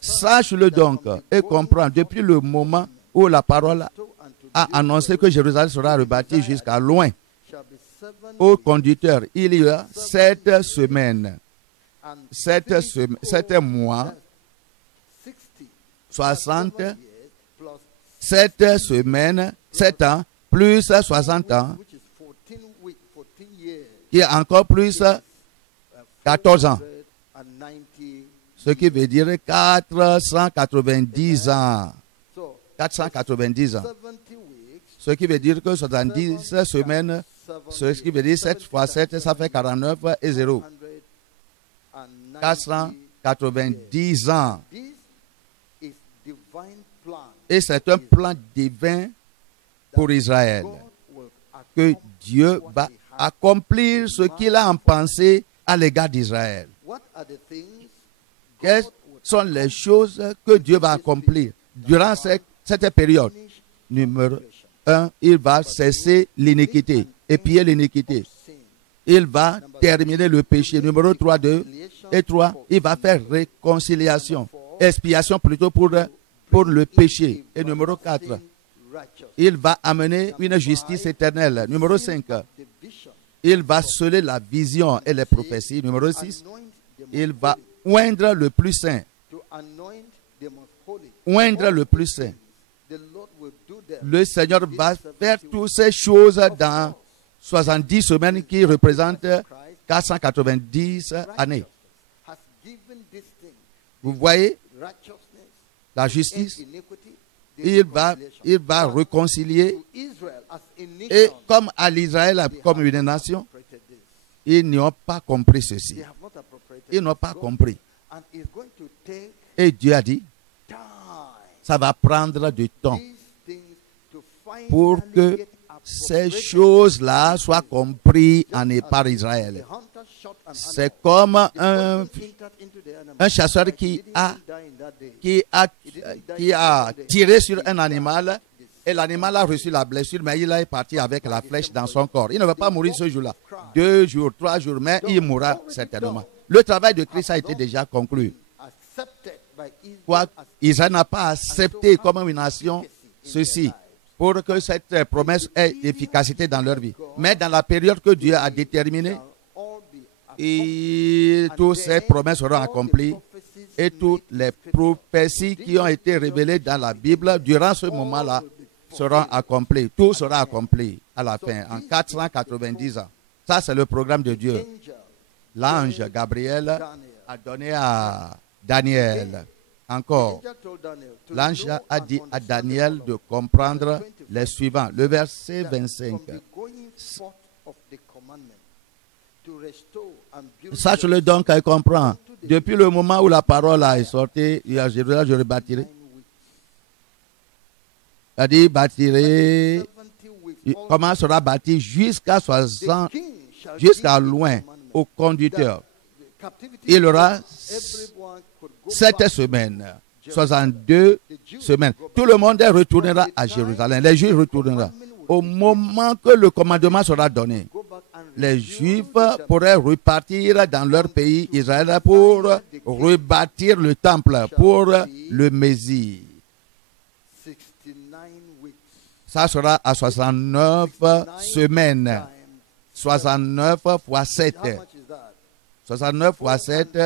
Sache-le donc et comprends, depuis le moment où la parole a annoncé que Jérusalem sera rebâtie jusqu'à loin, au conducteur, il y a 7 semaines. 7 mois, 60, 7 semaines, 7 ans, plus 60 ans, qui est encore plus 14 ans. Ce qui veut dire 490 ans. 490 ans. Ce qui veut dire que 70 semaines, ce qui veut dire 7 fois 7, ça fait 49 et 0. 490 ans. Et c'est un plan divin pour Israël. Que Dieu va accomplir ce qu'il a en pensée à l'égard d'Israël. Quelles sont les choses que Dieu va accomplir durant cette période? Numéro 1, il va cesser l'iniquité, épier l'iniquité. Il va terminer le péché. Numéro 3, 2 et 3, il va faire réconciliation, expiation plutôt pour le péché. Et numéro 4, il va amener une justice éternelle. Numéro 5, il va sceller la vision et les prophéties. Numéro 6, il va oindre le plus saint. Oindre le plus saint. Le Seigneur va faire toutes ces choses dans 70 semaines qui représentent 490 années. Vous voyez la justice, il va réconcilier. Et comme à l'Israël, comme une nation, ils n'ont pas compris ceci. Ils n'ont pas compris. Et Dieu a dit, ça va prendre du temps pour que ces choses-là soient comprises par Israël. C'est comme un chasseur qui a tiré sur un animal et l'animal a reçu la blessure, mais il est parti avec la flèche dans son corps. Il ne va pas mourir ce jour-là. 2 jours, 3 jours, mais il mourra certainement. Le travail de Christ a été déjà conclu. Quoi, Israël n'a pas accepté comme une nation ceci pour que cette promesse ait efficacité dans leur vie. Mais dans la période que Dieu a déterminée, toutes ces promesses seront accomplies et toutes les prophéties qui ont été révélées dans la Bible durant ce moment-là seront accomplies. Tout sera accompli à la fin, en 490 ans. Ça, c'est le programme de Dieu. L'ange Gabriel a donné à Daniel. Encore, l'ange a dit à Daniel de comprendre les suivants. Le verset 25. Sache-le donc et comprends. Depuis le moment où la parole est sortie, il y a Jérusalem, je rebâtirai. Il a dit bâtirai. Comment sera bâti jusqu'à 60, jusqu'à loin, au conducteur. Il aura 7 semaines, 62 semaines. Tout le monde retournera à Jérusalem. Les Juifs retourneront. Au moment que le commandement sera donné, les Juifs pourraient repartir dans leur pays Israël pour rebâtir le temple pour le Messie. 69 weeks. Ça sera à 69 semaines. 69 fois 7. How much is that? 69 fois 7,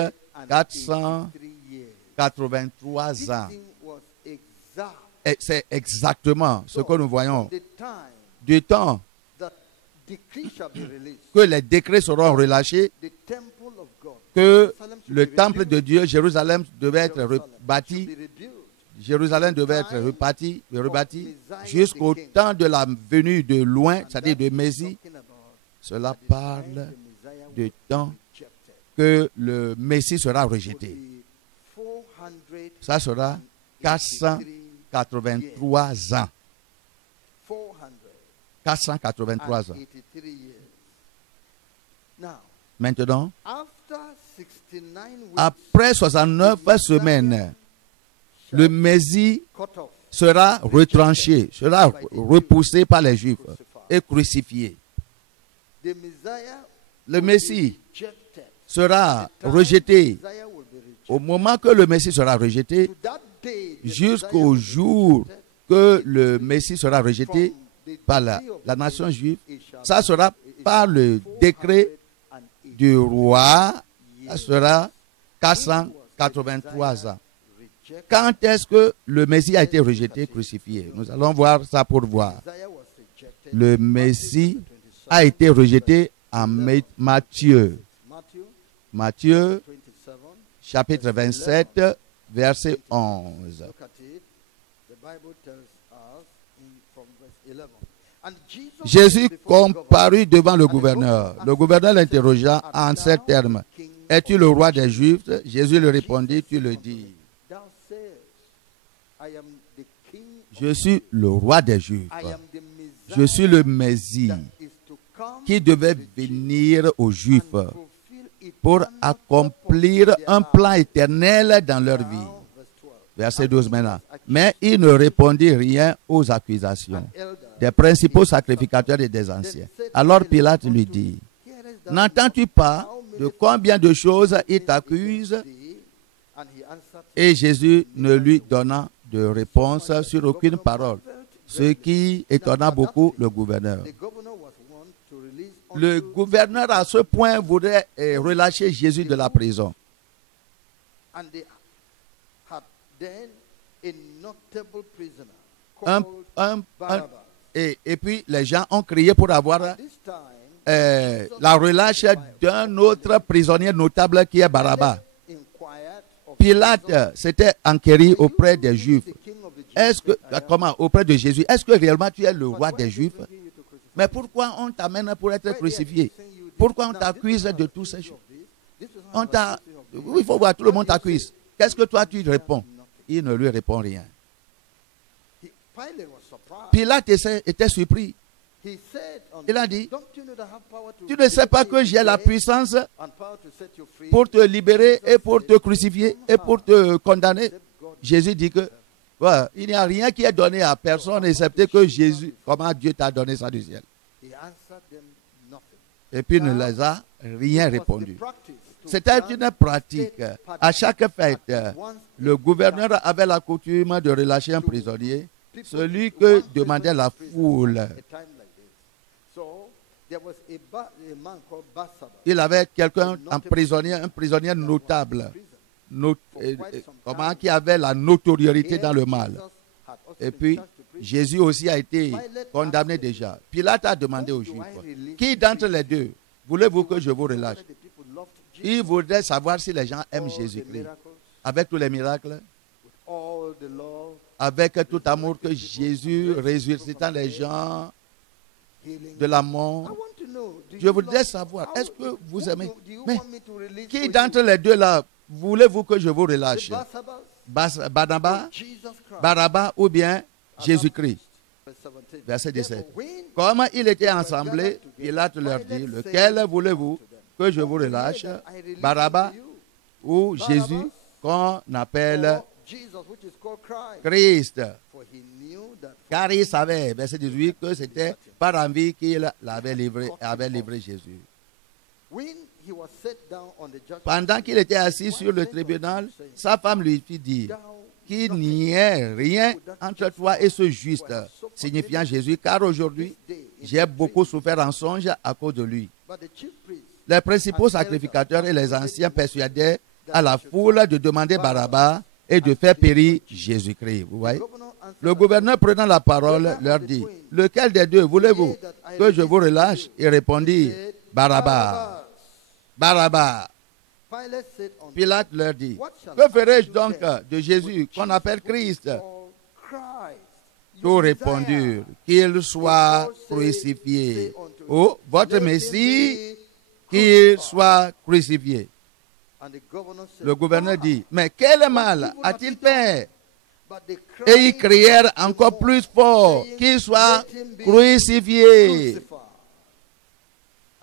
483 years. 483 This ans. thing was exact. Et c'est exactement ce que nous voyons. The time Du temps that decree shall be released, que les décrets seront relâchés, the temple of God, que Jerusalem should le be temple rebuilt. de Dieu, Jérusalem, devait être Jerusalem rebâti. should be rebuilt. Jérusalem devait être rebâti jusqu'au temps de la venue de loin, And c'est-à-dire that de is Messie. talking about Cela the time parle the Messiah du will temps be rejected. que le Messie sera Would rejeté. be 483 Ça sera 483 ans. 483 ans. 483 years. Now, Maintenant, after 69 weeks, après 69 semaines, le Messie cut off, sera retranché, sera repoussé par les Juifs et crucifié. the Messiah Le will be Messie rejected. sera The time rejeté. the Messiah will be rejected. Au moment que le Messie sera rejeté, To that day, the jusqu'au Messiah will be jour rejected. que le Messie sera rejeté From the par decree of la the nation king, juive, it shall ça be- sera it par shall le be décret 483 du roi, ça years. sera 483 ans. Quand est-ce que le Messie a été rejeté, crucifié? Nous allons voir ça pour voir. Le Messie a été rejeté en Matthieu. Matthieu, chapitre 27, verset 11. Jésus comparut devant le gouverneur. Le gouverneur l'interrogea en ces termes. Es-tu le roi des Juifs? Jésus lui répondit, tu le dis. Je suis le roi des Juifs. Je suis le Messie qui devait venir aux Juifs pour accomplir un plan éternel dans leur vie. Verset 12 maintenant. Mais il ne répondit rien aux accusations des principaux sacrificateurs et des anciens. Alors Pilate lui dit, n'entends-tu pas de combien de choses il t'accuse? Et Jésus ne lui donna de réponse sur aucune parole, ce qui étonna beaucoup le gouverneur. Le gouverneur à ce point voudrait relâcher Jésus de la prison. Et puis les gens ont crié pour avoir la relâche d'un autre prisonnier notable qui est Barabbas. Pilate s'était enquéri auprès des Juifs. Est-ce que, comment, auprès de Jésus, est-ce que réellement tu es le roi des Juifs? Mais pourquoi on t'amène pour être crucifié? Pourquoi on t'accuse de toutes ces choses? Il faut voir, tout le monde t'accuse. Qu'est-ce que toi tu réponds? Il ne lui répond rien. Pilate était surpris. Il a dit, tu ne sais pas que j'ai la puissance pour te libérer et pour te crucifier et pour te condamner. Jésus dit que il n'y a rien qui est donné à personne excepté que Jésus, comment Dieu t'a donné ça du ciel. Et puis il ne les a rien répondu. C'était une pratique. À chaque fête, le gouverneur avait la coutume de relâcher un prisonnier, celui que demandait la foule. Il avait quelqu'un, un prisonnier notable, qui avait la notoriété dans le mal. Et puis, Jésus aussi a été condamné déjà. Pilate a demandé aux Juifs, qui d'entre les deux voulez-vous que je vous relâche? Il voudrait savoir si les gens aiment Jésus-Christ. Avec tous les miracles, avec tout amour que Jésus ressuscitant les gens de la mort. Je voudrais savoir, est-ce que vous aimez? Mais qui d'entre les deux là voulez-vous que je vous relâche? Barabbas ou bien Jésus-Christ? Verset 17. Comme il était ensemble, Pilate leur dit, lequel voulez-vous que je vous relâche? Barabbas ou Jésus qu'on appelle Jesus, which is called Christ. Christ. For he knew that Car il savait, verset 18, que c'était par envie qu'il avait livré Jésus. when he was set down on the judgment Pendant qu'il était assis sur le tribunal, sa femme lui fit dire qu'il n'y ait rien entre toi et ce juste, signifiant Jésus, car aujourd'hui, j'ai beaucoup souffert en songe à cause de lui. but the chief priest Les principaux sacrificateurs et les anciens persuadaient à la foule de demander Barabbas et de faire périr Jésus-Christ. Vous voyez? Le gouverneur prenant la parole leur dit, lequel des deux voulez-vous que je vous relâche? Et répondit, Barabbas. Barabbas. Pilate said unto Pilate leur dit, que ferai-je donc de Jésus qu'on appelle Christ? all Christ. Tous répondirent, qu'il soit crucifié. Oh, votre Messie, qu'il soit crucifié. And the governor said, Le gouverneur dit, mais quel mal a-t-il fait? but they Et ils cried crièrent encore plus fort, qu'il soit crucifié. crucify.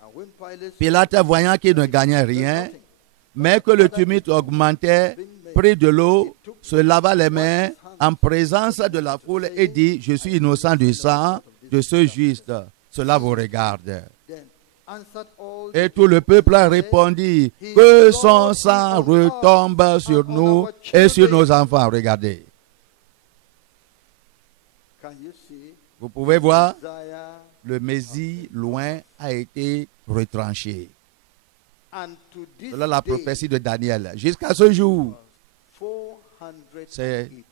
And when Pilate Pilate, voyant qu'il ne gagnait rien, mais que le tumulte augmentait, prit de l'eau, se lava les mains en présence de la foule et dit, je suis innocent du sang de ce juste. Cela vous regarde. then answered all Et tout le peuple répondit, que son sang retombe sur nous et sur nos enfants. Regardez. can you see Vous pouvez voir, Isaiah le Messie loin a été retranché. and to this Voilà la day, prophétie de Daniel. Jusqu'à ce jour, 483 c'est years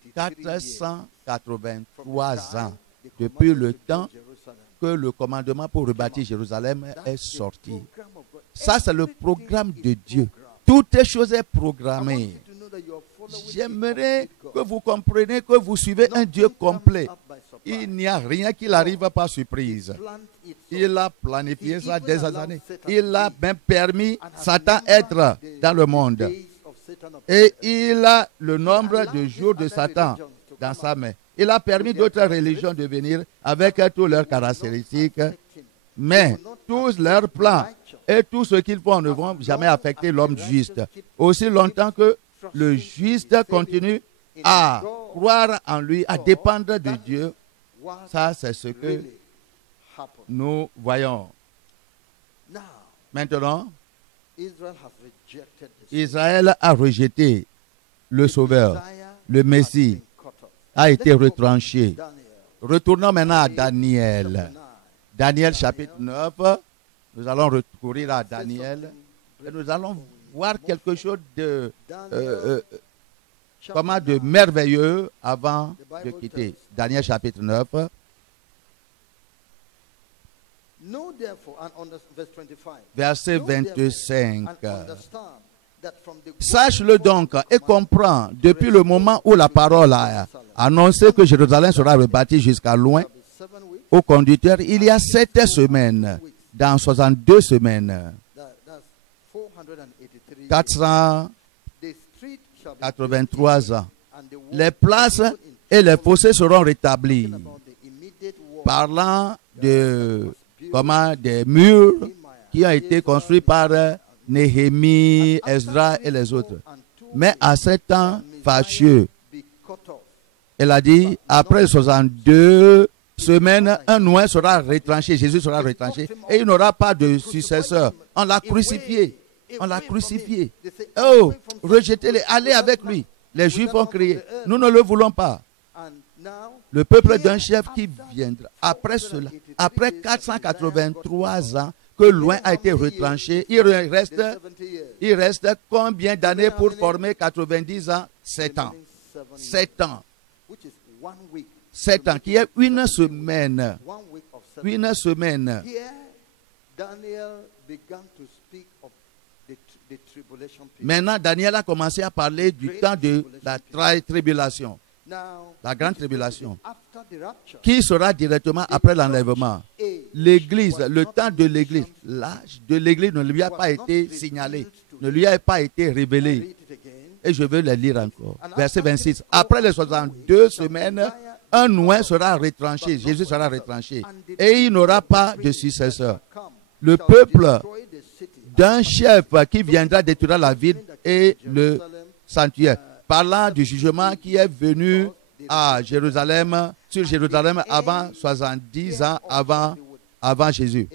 483 ans the depuis commandment le to temps build Jerusalem. que le commandement pour rebâtir Jérusalem est That's the sorti. program of God. Ça, c'est le Everything programme is de Dieu. programmed. Toutes les choses est I want programmées. you to know that you are following the J'aimerais complete que God. vous compreniez que vous suivez un Dieu Nothing comes complet. up by surprise. Il n'y a rien qui n'arrive par surprise. Plant it so. Il a planifié ça He dès even des allowed années. Satan Il to a be même permis and has Satan numbered être the dans le monde. days of Satan upon Et earth. il a le nombre allowed de these jours de other Satan religions to dans come sa out main. Il a permis with their d'autres religions de venir avec toutes leurs caractéristiques. Mais tous leurs plans et tout ce qu'ils font ne vont jamais affecter l'homme juste. Aussi longtemps que le juste continue à croire en lui, à dépendre de Dieu, ça c'est ce que really happened. nous voyons. Now, Maintenant, Israel has rejected this. Israël a rejeté le Sauveur, Messiah le has Messie, been cut off. a été Let's go back retranché. to Daniel. Retournons maintenant à Chapter Daniel. 9. Daniel chapitre 9, nous allons recourir à Daniel et nous allons voir quelque chose de, comment de merveilleux avant de quitter. Daniel chapitre 9, Know therefore and verse 25. verset Know therefore 25. and understand that from the Sache-le donc et comprends, depuis le moment où la parole a annoncé que Jérusalem sera rebâtie jusqu'à loin, shall be 7 weeks. au conducteur, il y a 7 semaines, dans 62 semaines, That's 483 years. 483 The street shall be ans. and the wall Les places et les fossés seront rétablis. about the immediate wall Parlant de comment des murs qui ont été construits par Néhémie, Esdras et les autres. Mais à ce temps fâcheux, be cut off. elle a dit, après 62 semaines, un oint sera retranché, Jésus sera retranché, et il n'aura pas de successeur. On l'a crucifié. On l'a crucifié. Oh, rejetez-le, allez avec lui. Les Juifs ont crié, nous ne le voulons pas. And now Le peuple d'un chef qui viendra. Après cela, après 483 ans que loin a été retranché, il reste 70 years. combien d'années pour former 90 ans? 7 ans. 7 ans. Which is 1 week. 7 ans, qui est une semaine. 1 week of 7. Une semaine. Here, Daniel began to speak of the tribulation period. Maintenant, Daniel a commencé à parler du temps de la tribulation, Now, la grande tribulation, after the rapture, qui sera directement après l'enlèvement. L'Église, le temps de l'Église, l'âge de l'Église ne lui a pas été signalé, ne lui a pas été révélé. read it again. Et je vais le lire encore. Verset 26. Après les 62 semaines, un oint sera retranché, Jésus sera retranché, et il n'aura pas de successeur. Le peuple d'un chef qui viendra détruire la ville et le sanctuaire. parlant du jugement qui est venu à Jérusalem, sur Jérusalem avant 70 ans avant Jésus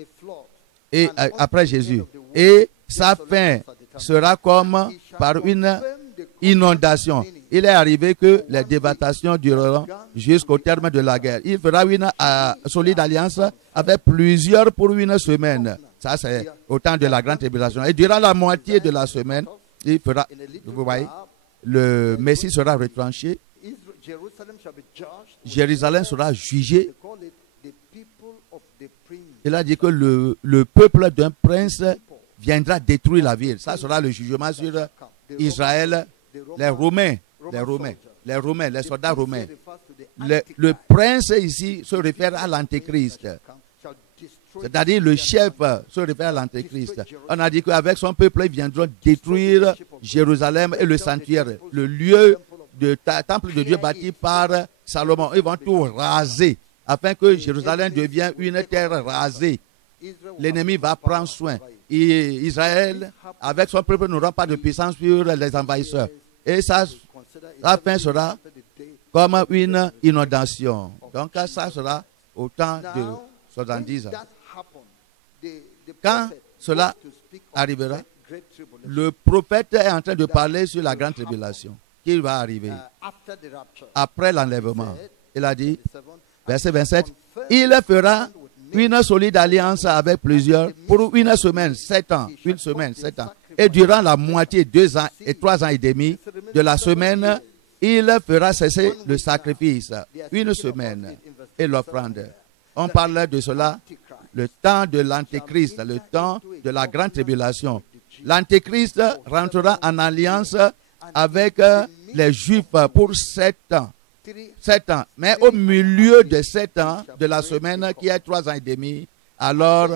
et après Jésus. Et sa fin sera comme par une inondation. Il est arrivé que les dévastations dureront jusqu'au terme de la guerre. Il fera une solide alliance avec plusieurs pour une semaine. Ça, c'est au temps de la grande tribulation. Et durant la moitié de la semaine, il fera, vous voyez, le Messie sera retranché. Jérusalem sera jugé. Il a dit que le peuple d'un prince viendra détruire la ville. Ça sera le jugement sur Israël, les Romains, les soldats romains. Le prince ici se réfère à l'Antéchrist. C'est-à-dire le chef se réfère à l'Antéchrist. On a dit qu'avec son peuple, ils viendront détruire Jérusalem et le sanctuaire, le lieu de temple de Dieu bâti par Salomon. Ils vont tout raser afin que Jérusalem devienne une terre rasée. L'ennemi va prendre soin. Et Israël, avec son peuple, n'aura pas de puissance sur les envahisseurs. Et ça, la fin sera comme une inondation. Donc ça sera au temps de 70 ans. Quand cela arrivera, le prophète est en train de parler sur la grande tribulation qui va arriver après l'enlèvement. Il a dit, verset 27, il fera une solide alliance avec plusieurs pour une semaine, 7 ans, une semaine, 7 ans. Et durant la moitié, 2 ans et 3 ans et demi de la semaine, il fera cesser le sacrifice, une semaine, et l'offrande. On parle de cela, le temps de l'Antéchrist, le temps de la grande tribulation. L'Antéchrist rentrera en alliance avec les Juifs pour 7 ans. 7 ans. Mais au milieu de 7 ans de la semaine, qui est 3 ans et demi, alors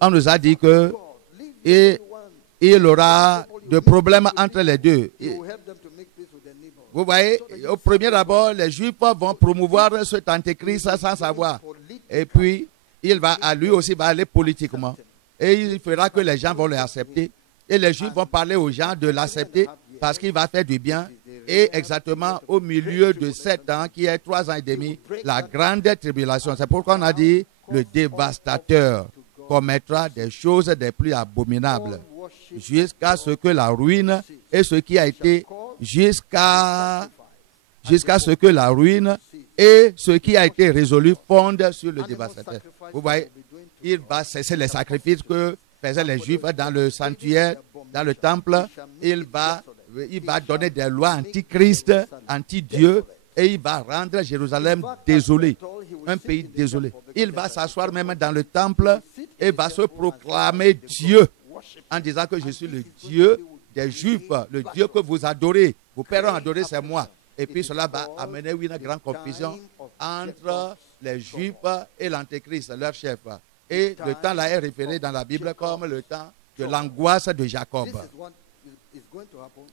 on nous a dit que il aura de problèmes entre les deux. Vous voyez, au premier abord, les Juifs vont promouvoir cet Antéchrist sans savoir. Et puis, lui aussi va aller politiquement. Et il fera que les gens vont l'accepter. Et les Juifs vont parler aux gens de l'accepter parce qu'il va faire du bien. Et exactement au milieu de 7 ans, qui est 3 ans et demi, la grande tribulation. C'est pourquoi on a dit, le dévastateur commettra des choses des plus abominables jusqu'à ce que la ruine et ce qui a été jusqu'à ce que la ruine et ce qui a été résolu fondent sur le dévastateur. Vous voyez, il va cesser les sacrifices que faisaient les Juifs dans le sanctuaire, dans le temple. Il va donner des lois anti-Christ, anti-Dieu, et il va rendre Jérusalem désolé, un pays désolé. Il va s'asseoir même dans le temple et va se proclamer Dieu en disant que je suis le Dieu des Juifs, le Dieu que vous adorez. Vos pères ont adoré, c'est moi. Et puis cela va amener une grande confusion entre les Juifs et l'Antéchrist, leur chef. Et le temps là est référé dans la Bible comme le temps de l'angoisse de Jacob.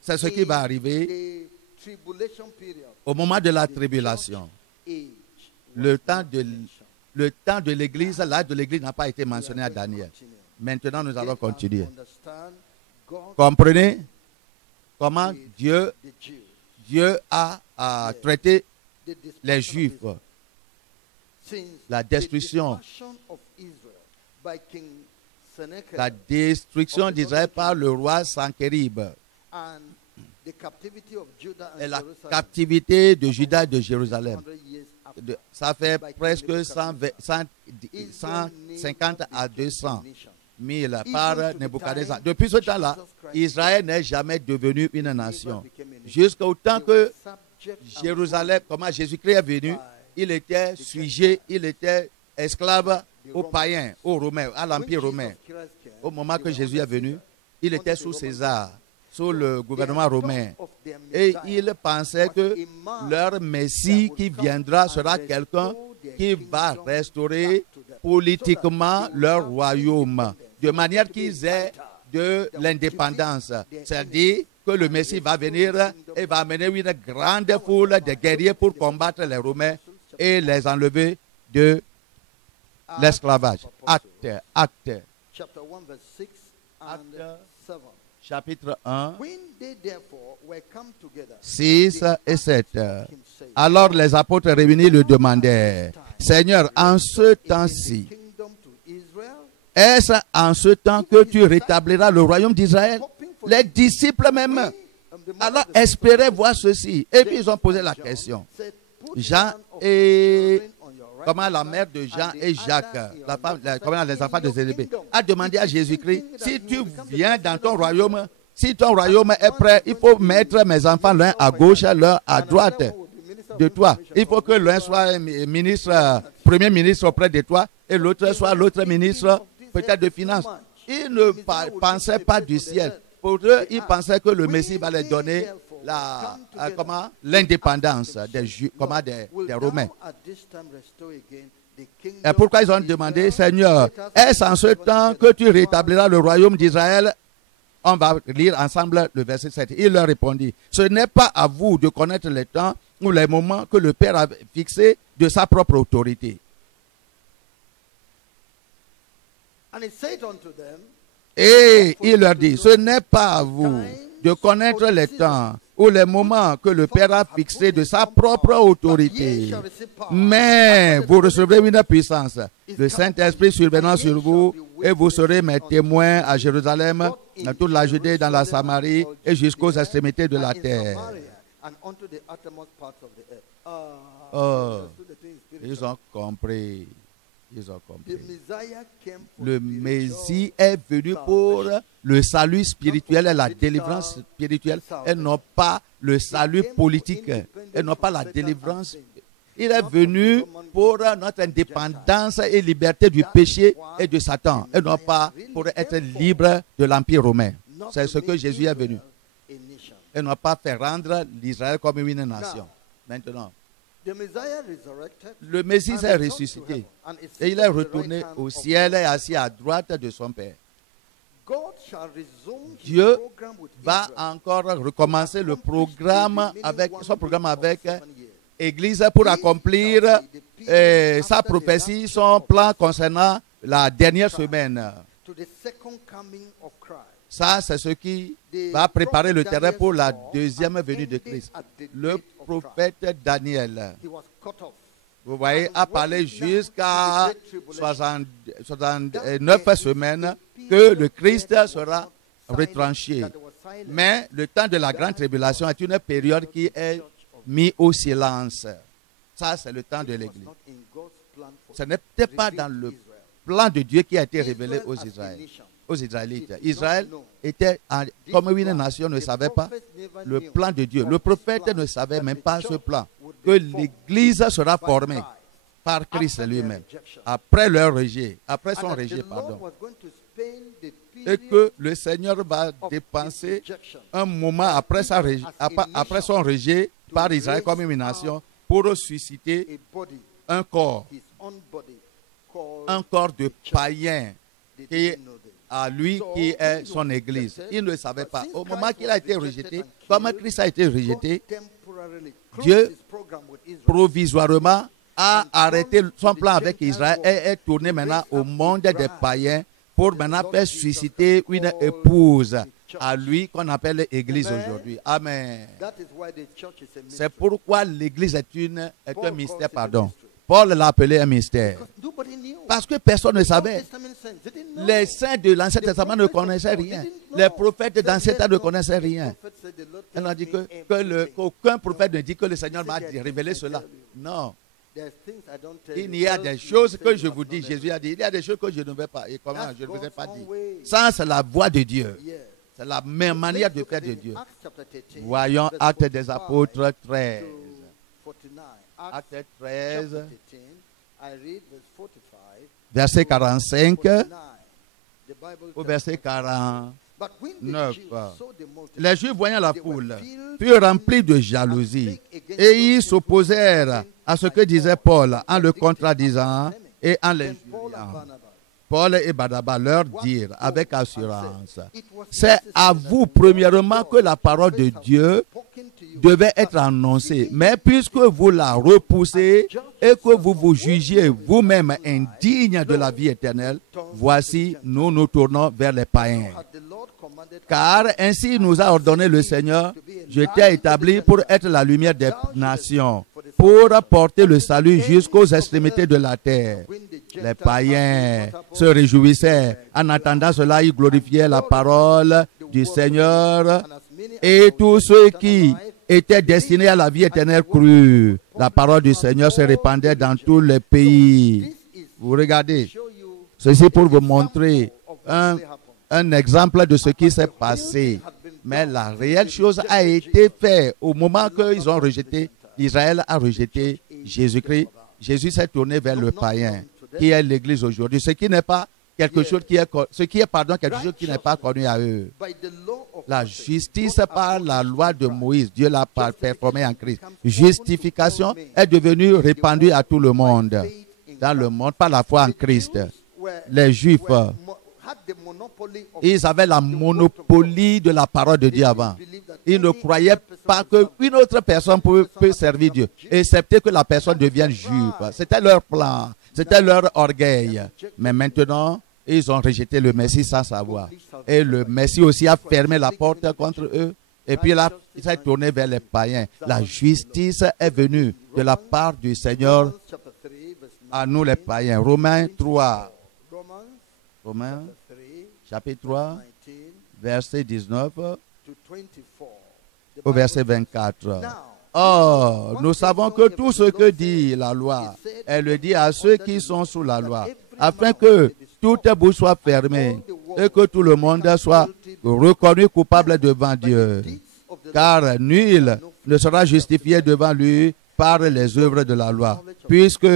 C'est ce qui va arriver au moment de la tribulation. Le temps de l'Église, l'âge de l'Église n'a pas été mentionné à Daniel. Maintenant, nous allons continuer. Comprenez comment Dieu a traité les Juifs. La destruction d'Israël par le roi Sankérib et la captivité de Juda et de Jérusalem. Ça fait presque 150 à 200 000 par Nebuchadnezzar. Depuis ce temps-là, Israël n'est jamais devenu une nation. Jusqu'au temps que Jérusalem, comment Jésus-Christ est venu, il était sujet, il était esclave aux païens, aux Romains, à l'Empire romain. Au moment que Jésus est venu, il était sous César, sous le gouvernement romain. Et ils pensaient que leur Messie qui viendra sera quelqu'un qui va restaurer politiquement leur royaume, de manière qu'ils aient de l'indépendance. C'est-à-dire que le Messie va venir et va amener une grande foule de guerriers pour combattre les Romains et les enlever de l'esclavage. Acte chapitre 1, When they therefore were come together, 6 they et asked 7. him, saying, Alors les apôtres réunis lui demandèrent, Seigneur, en ce temps-ci, Kingdom to Israel? est-ce en ce temps que tu rétabliras le royaume d'Israël? Les disciples même, alors espéraient voir ceci. Et puis ils ont posé la question. Jean et comment la mère de Jean et Jacques, comment les enfants de Zébédée, a demandé à Jésus-Christ, si tu viens dans ton royaume, si ton royaume est prêt, il faut mettre mes enfants l'un à gauche, l'un à droite de toi. Il faut que l'un soit ministre, premier ministre auprès de toi, et l'autre soit l'autre ministre peut-être de finances. Ils ne pensaient pas du ciel. Pour eux, ils pensaient que le Messie va leur donner l'indépendance des Romains. Et pourquoi ils ont demandé, Seigneur, est-ce en ce temps que tu rétabliras le royaume d'Israël? On va lire ensemble le verset 7. Il leur répondit, ce n'est pas à vous de connaître les temps ou les moments que le Père a fixés de sa propre autorité. Et il leur dit, ce n'est pas à vous de connaître les temps ou les moments que le Père a fixés de sa propre autorité. Mais vous recevrez une puissance, le Saint-Esprit survenant sur vous, et vous serez mes témoins à Jérusalem, dans toute la Judée, dans la Samarie, et jusqu'aux extrémités de la terre. Oh, ils ont compris. Ils ont compris. Le Messie est venu pour le salut spirituel et la délivrance spirituelle, et non pas le salut politique, et non pas la délivrance. Il est venu pour notre indépendance et liberté du péché et de Satan, et non pas pour être libre de l'Empire romain. C'est ce que Jésus est venu. Et non pas faire rendre l'Israël comme une nation. Maintenant, le Messie s'est ressuscité et il est retourné au ciel et assis à droite de son Père. Dieu va encore recommencer le programme son programme avec l'Église pour accomplir sa prophétie, son plan concernant la dernière semaine. Ça, c'est ce qui va préparer le terrain pour la deuxième venue de Christ. Le prophète Daniel, vous voyez, a parlé jusqu'à 69 semaines que le Christ sera retranché. Mais le temps de la grande tribulation est une période qui est mise au silence. Ça, c'est le temps de l'Église. Ce n'était pas dans le plan de Dieu qui a été révélé aux Israélites. Israël était, comme une nation, ne savait pas le plan de Dieu. Le prophète ne savait même pas ce plan, que l'Église sera formée par Christ lui-même, après leur rejet, après son rejet, pardon. Et que le Seigneur va dépenser un moment après son rejet par Israël comme une nation pour susciter un corps de païens qui à lui qui est son Église. Il ne savait pas. Au moment qu'il a été rejeté, comme Christ a été rejeté, Dieu provisoirement a arrêté son plan avec Israël et est tourné maintenant au monde des païens pour maintenant faire susciter une épouse à lui qu'on appelle l'Église aujourd'hui. Amen. C'est pourquoi l'Église est un mystère, pardon. Paul l'a appelé un mystère. Parce que personne ne savait. Les saints de l'Ancien Testament ne connaissaient rien. Les prophètes d'Ancien Temps ne connaissaient rien. On a dit qu'aucun prophète ne dit que le Seigneur m'a révélé cela. Non. Il y a des choses que je vous dis, Jésus a dit, il y a des choses que je ne vais pas, et comment je ne vous ai pas dit. Ça, c'est la voix de Dieu. C'est la même manière de faire de Dieu. Voyons Actes des Apôtres 13. Actes 13, verset 45 au verset 49. Les Juifs, voyant la foule, furent remplis de jalousie et ils s'opposèrent à ce que disait Paul en le contradisant et en l'injuriant. Paul et Barnabas leur dirent avec assurance, c'est à vous premièrement que la parole de Dieu devait être annoncée, mais puisque vous la repoussez et que vous vous jugez vous-même indigne de la vie éternelle, voici, nous nous tournons vers les païens. Car ainsi nous a ordonné le Seigneur, je t'ai établi pour être la lumière des nations, pour apporter le salut jusqu'aux extrémités de la terre. Les païens se réjouissaient. En entendant cela, ils glorifiaient la parole du Seigneur, et tous ceux qui étaient destinés à la vie éternelle crurent. La parole du Seigneur se répandait dans tous les pays. Vous regardez, ceci pour vous montrer un exemple de ce qui s'est passé. Mais la réelle chose a été faite au moment qu'ils ont rejeté, Israël a rejeté Jésus-Christ. Jésus s'est tourné vers le païen, qui est l'Église aujourd'hui. Ce qui n'est pas quelque chose qui est, quelque chose qui n'est pas connu à eux. La justice par la loi de Moïse, Dieu l'a performée en Christ. Justification est devenue répandue à tout le monde, dans le monde, par la foi en Christ. Les Juifs, ils avaient la monopolie de la parole de Dieu avant. Ils ne croyaient pas qu'une autre personne peut servir Dieu, excepté que la personne devienne juive. C'était leur plan, c'était leur orgueil. Mais maintenant, ils ont rejeté le Messie sans savoir. Et le Messie aussi a fermé la porte contre eux. Et puis là, il s'est tourné vers les païens. La justice est venue de la part du Seigneur à nous les païens. Romains 3. Romains chapitre 3, verset 19 au verset 24. Or, nous savons que tout ce que dit la loi, elle le dit à ceux qui sont sous la loi, afin que toute bouche soit fermée et que tout le monde soit reconnu coupable devant Dieu. Car nul ne sera justifié devant lui par les œuvres de la loi, puisque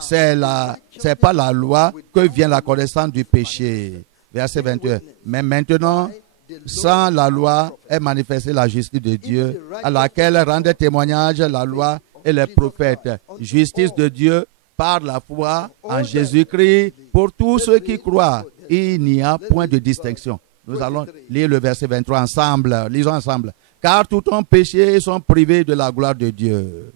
c'est par la loi que vient la connaissance du péché. Verset 21. Mais maintenant, sans la loi est manifestée la justice de Dieu, à laquelle rendent témoignage la loi et les prophètes. Justice de Dieu par la foi en Jésus-Christ pour tous ceux qui croient. Il n'y a point de distinction. Nous allons lire le verset 23 ensemble. Lisons ensemble. Car tous ont péché et sont privés de la gloire de Dieu.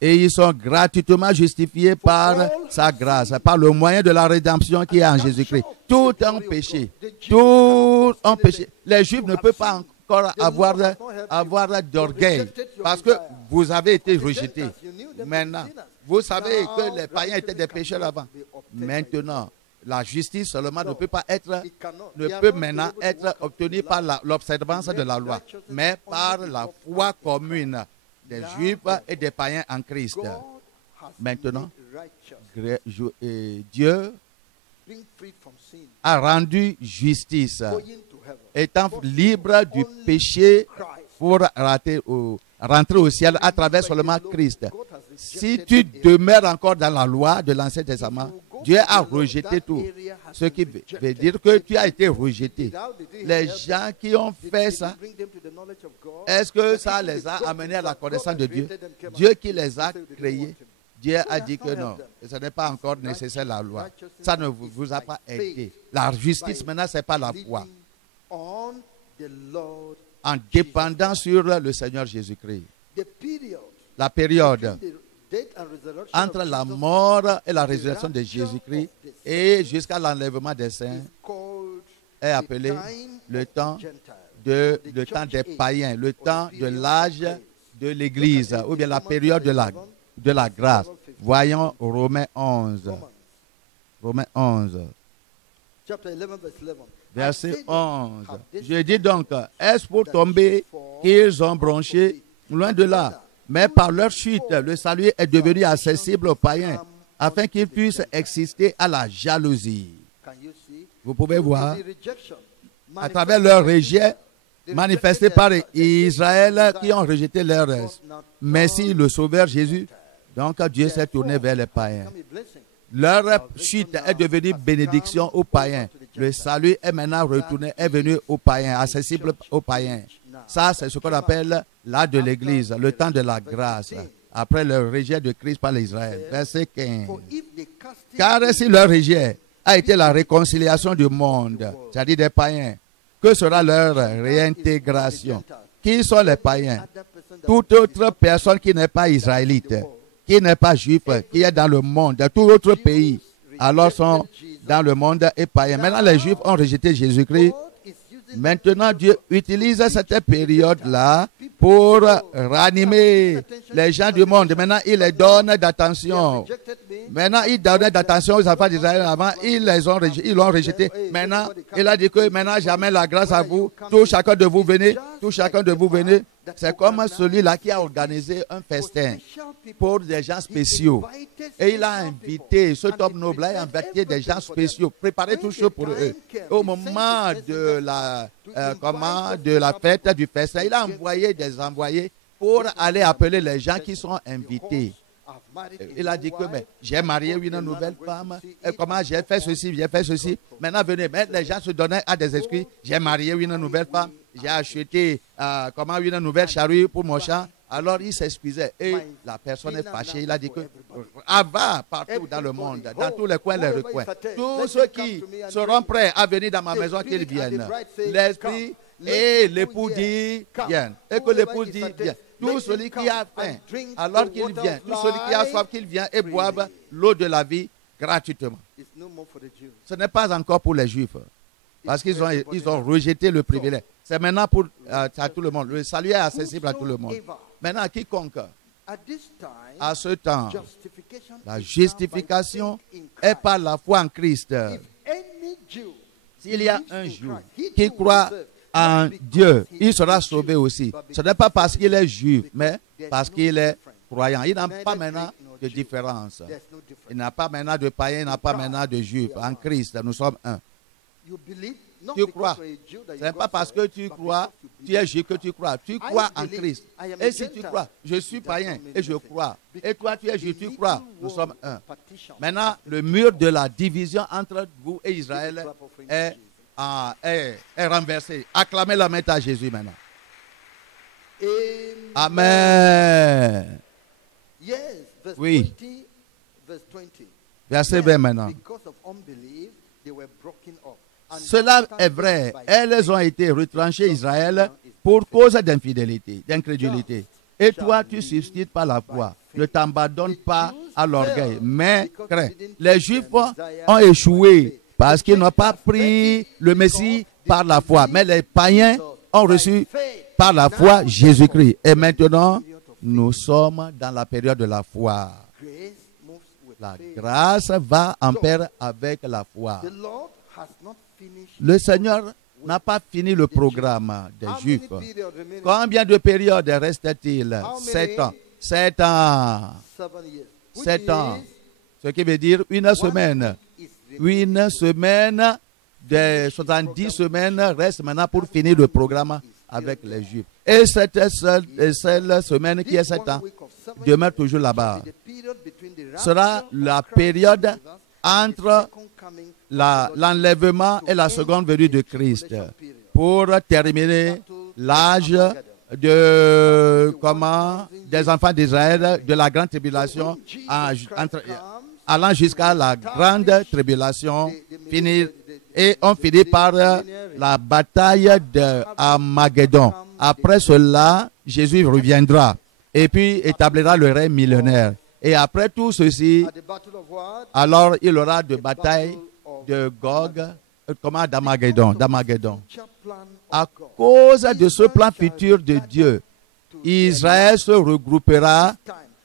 Et ils sont gratuitement justifiés par sa grâce, par le moyen de la rédemption qui est en Jésus-Christ. Tout ont péché. Tout ont péché. Les Juifs ne peuvent pas encore avoir d'orgueil parce que vous avez été rejetés. Maintenant, vous savez que les païens étaient des pécheurs avant. Maintenant, la justice seulement ne peut maintenant être obtenue par l'observance de la loi, mais par la foi commune des Juifs et des païens en Christ. Maintenant, Dieu a rendu justice, étant libre du péché pour rentrer au ciel à travers seulement Christ. Si tu demeures encore dans la loi de l'Ancien Testament, Dieu a rejeté tout. Ce qui veut dire que tu as été rejeté. Les gens qui ont fait ça, est-ce que ça les a amenés à la connaissance de Dieu? Dieu qui les a créés, Dieu a dit que non, ce n'est pas encore nécessaire la loi. Ça ne vous a pas aidé. La justice maintenant, ce n'est pas la foi. En dépendant sur le Seigneur Jésus-Christ. La période entre la mort et la résurrection de Jésus-Christ et jusqu'à l'enlèvement des saints est appelé le temps des païens, le temps de l'âge de l'Église, ou bien la période de la grâce. Voyons Romains 11. Romains 11. Verset 11. Je dis donc, est-ce pour tomber qu'ils ont bronché? Loin de là. Mais par leur chute, le salut est devenu accessible aux païens, afin qu'ils puissent exister à la jalousie. Vous pouvez voir, à travers leur rejet, manifesté par Israël, qui ont rejeté leur Messie, le Sauveur Jésus. Donc Dieu s'est tourné vers les païens. Leur chute est devenue bénédiction aux païens. Le salut est maintenant retourné, est venu aux païens, accessible aux païens. Ça, c'est ce qu'on appelle l'âge de l'Église, le temps de la grâce, après le rejet de Christ par l'Israël. Verset 15. Car si leur rejet a été la réconciliation du monde, c'est-à-dire des païens, que sera leur réintégration? Qui sont les païens? Toute autre personne qui n'est pas israélite, qui n'est pas juif, qui est dans le monde, de tout autre pays, alors sont dans le monde et païens. Maintenant, les Juifs ont rejeté Jésus-Christ Maintenant, Dieu utilise cette période-là pour ranimer les gens du monde. Maintenant, il les donne d'attention. Maintenant, il donnait d'attention aux enfants d'Israël avant. Ils l'ont rejeté. Maintenant, il a dit que maintenant, j'amène la grâce à vous. Tout chacun de vous venez. Tout chacun de vous venez. C'est comme celui-là qui a organisé un festin pour des gens spéciaux. Et il a invité, cet homme noble-là a invité des gens spéciaux. Préparez tout ça pour eux. Au moment de la fête du festin, il a envoyé des envoyés pour aller appeler les gens qui sont invités. Il a dit que j'ai marié une nouvelle femme. Et comment j'ai fait ceci, j'ai fait ceci. Maintenant, venez. Mais les gens se donnaient à des excuses. J'ai marié une nouvelle femme. J'ai acheté une nouvelle charrue pour mon champ. Alors, il s'excusait. Et la personne est fâchée. Il a dit que va partout dans le monde, dans tous les coins, les recoins. Tous ceux qui seront prêts à venir dans ma maison, qu'ils viennent. L'esprit et l'époux dit viens. Et que l'époux dit viens. Tout celui qui a faim, alors qu'il vient. Tout celui qui a soif, qu'il vient et boive l'eau de la vie gratuitement. Ce n'est pas encore pour les Juifs. Parce qu'ils ont rejeté le privilège. C'est maintenant pour à tout le monde. Le salut est accessible à tout le monde. Maintenant, quiconque, à ce temps, la justification est par la foi en Christ. S'il y a un Juif qui croit en Dieu, il sera sauvé aussi. Ce n'est pas parce qu'il est juif, mais parce qu'il est croyant. Il n'a pas maintenant de différence. Il n'a pas maintenant de païen, il n'a pas maintenant de juif. En Christ, nous sommes un. Tu crois. Ce n'est pas parce que tu crois, tu es juif que tu crois. Tu crois en Christ. Et si tu crois, je suis païen et je crois. Et toi, tu es juif, tu crois. Nous sommes un. Maintenant, le mur de la division entre vous et Israël est renversé. Acclamez la main à Jésus maintenant. Amen. Oui. Verset 20 maintenant. Cela est vrai. Elles ont été retranchées, Israël, pour cause d'infidélité, d'incrédulité. Et toi, tu subsistes par la foi. Ne t'abandonne pas à l'orgueil, mais crains. Les Juifs ont échoué parce qu'ils n'ont pas pris le Messie par la foi. Mais les païens ont reçu par la foi Jésus-Christ. Et maintenant, nous sommes dans la période de la foi. La grâce va en pair avec la foi. Le Seigneur n'a pas fini le programme des Juifs. Combien de périodes reste-t-il? 7 ans. 7 ans. 7 ans. Ce qui veut dire une semaine. Une semaine des 70 semaines reste maintenant pour finir le programme avec les Juifs. Et cette seule semaine qui est 7 ans demeure toujours là-bas. Sera la période entre l'enlèvement et la seconde venue de Christ pour terminer l'âge des enfants d'Israël de la grande tribulation allant jusqu'à la grande tribulation et on finit par la bataille de Armageddon. Après cela, Jésus reviendra et puis établira le règne millénaire. Et après tout ceci, alors il y aura de bataille de Gog, d'Armageddon. À cause de ce plan futur de Dieu, Israël se regroupera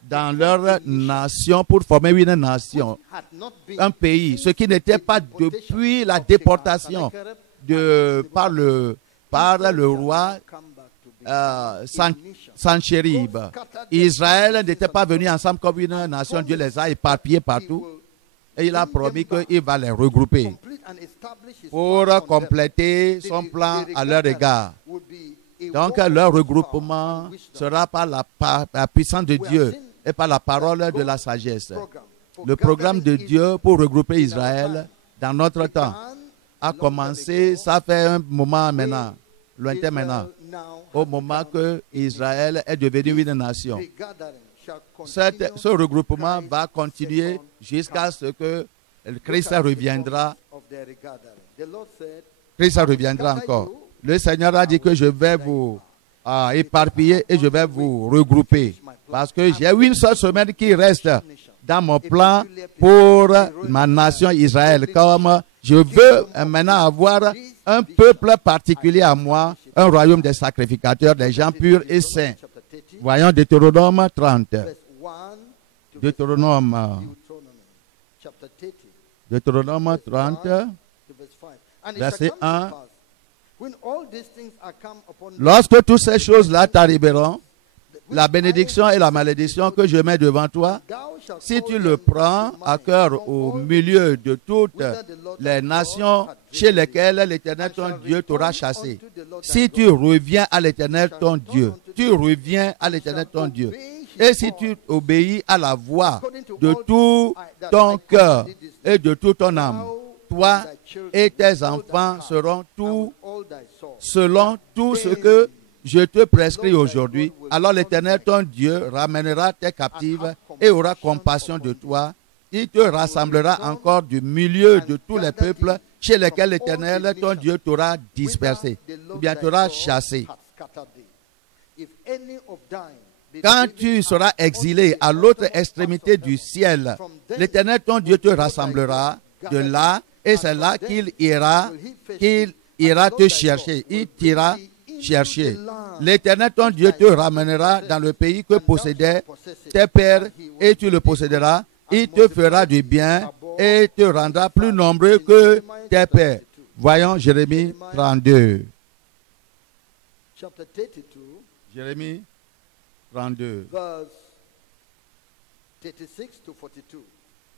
dans leur nation pour former une nation, un pays, ce qui n'était pas depuis la déportation par le roi Sanchérib. Israël n'était pas venu ensemble comme une nation, Dieu les a éparpillés partout et il a promis qu'il va les regrouper pour compléter son plan à leur égard. Donc leur regroupement sera par la puissance de Dieu et par la parole de la sagesse. Le programme de Dieu pour regrouper Israël dans notre temps a commencé, ça fait un moment maintenant, lointain maintenant, au moment que Israël est devenu une nation. Ce regroupement va continuer jusqu'à ce que Christ reviendra. Christ reviendra encore. Le Seigneur a dit que je vais vous éparpiller et je vais vous regrouper. Parce que j'ai une seule semaine qui reste dans mon plan pour ma nation Israël. Comme je veux maintenant avoir un peuple particulier à moi, un royaume des sacrificateurs, des gens purs et saints. Voyons Deutéronome 30. Deutéronome 30, verset 1. Lorsque toutes ces choses-là t'arriveront, la bénédiction et la malédiction que je mets devant toi, si tu le prends à cœur au milieu de toutes les nations chez lesquelles l'Éternel ton Dieu t'aura chassé, si tu reviens à l'Éternel ton Dieu, tu reviens à l'Éternel ton Dieu, et si tu obéis à la voix de tout ton cœur et de toute ton âme, toi et tes enfants seront tous selon tout ce que je te prescris aujourd'hui. Alors l'Éternel ton Dieu ramènera tes captives et aura compassion de toi. Il te rassemblera encore du milieu de tous les peuples chez lesquels l'Éternel ton Dieu t'aura dispersé, ou bien t'aura chassé. Quand tu seras exilé à l'autre extrémité du ciel, l'Éternel ton Dieu te rassemblera de là, et c'est là qu'il ira te chercher. Il t'ira chercher. L'Éternel ton Dieu te ramènera dans le pays que possédaient tes pères, et tu le posséderas. Il te fera du bien et te rendra plus nombreux que tes pères. Voyons Jérémie 32. Jérémie 32.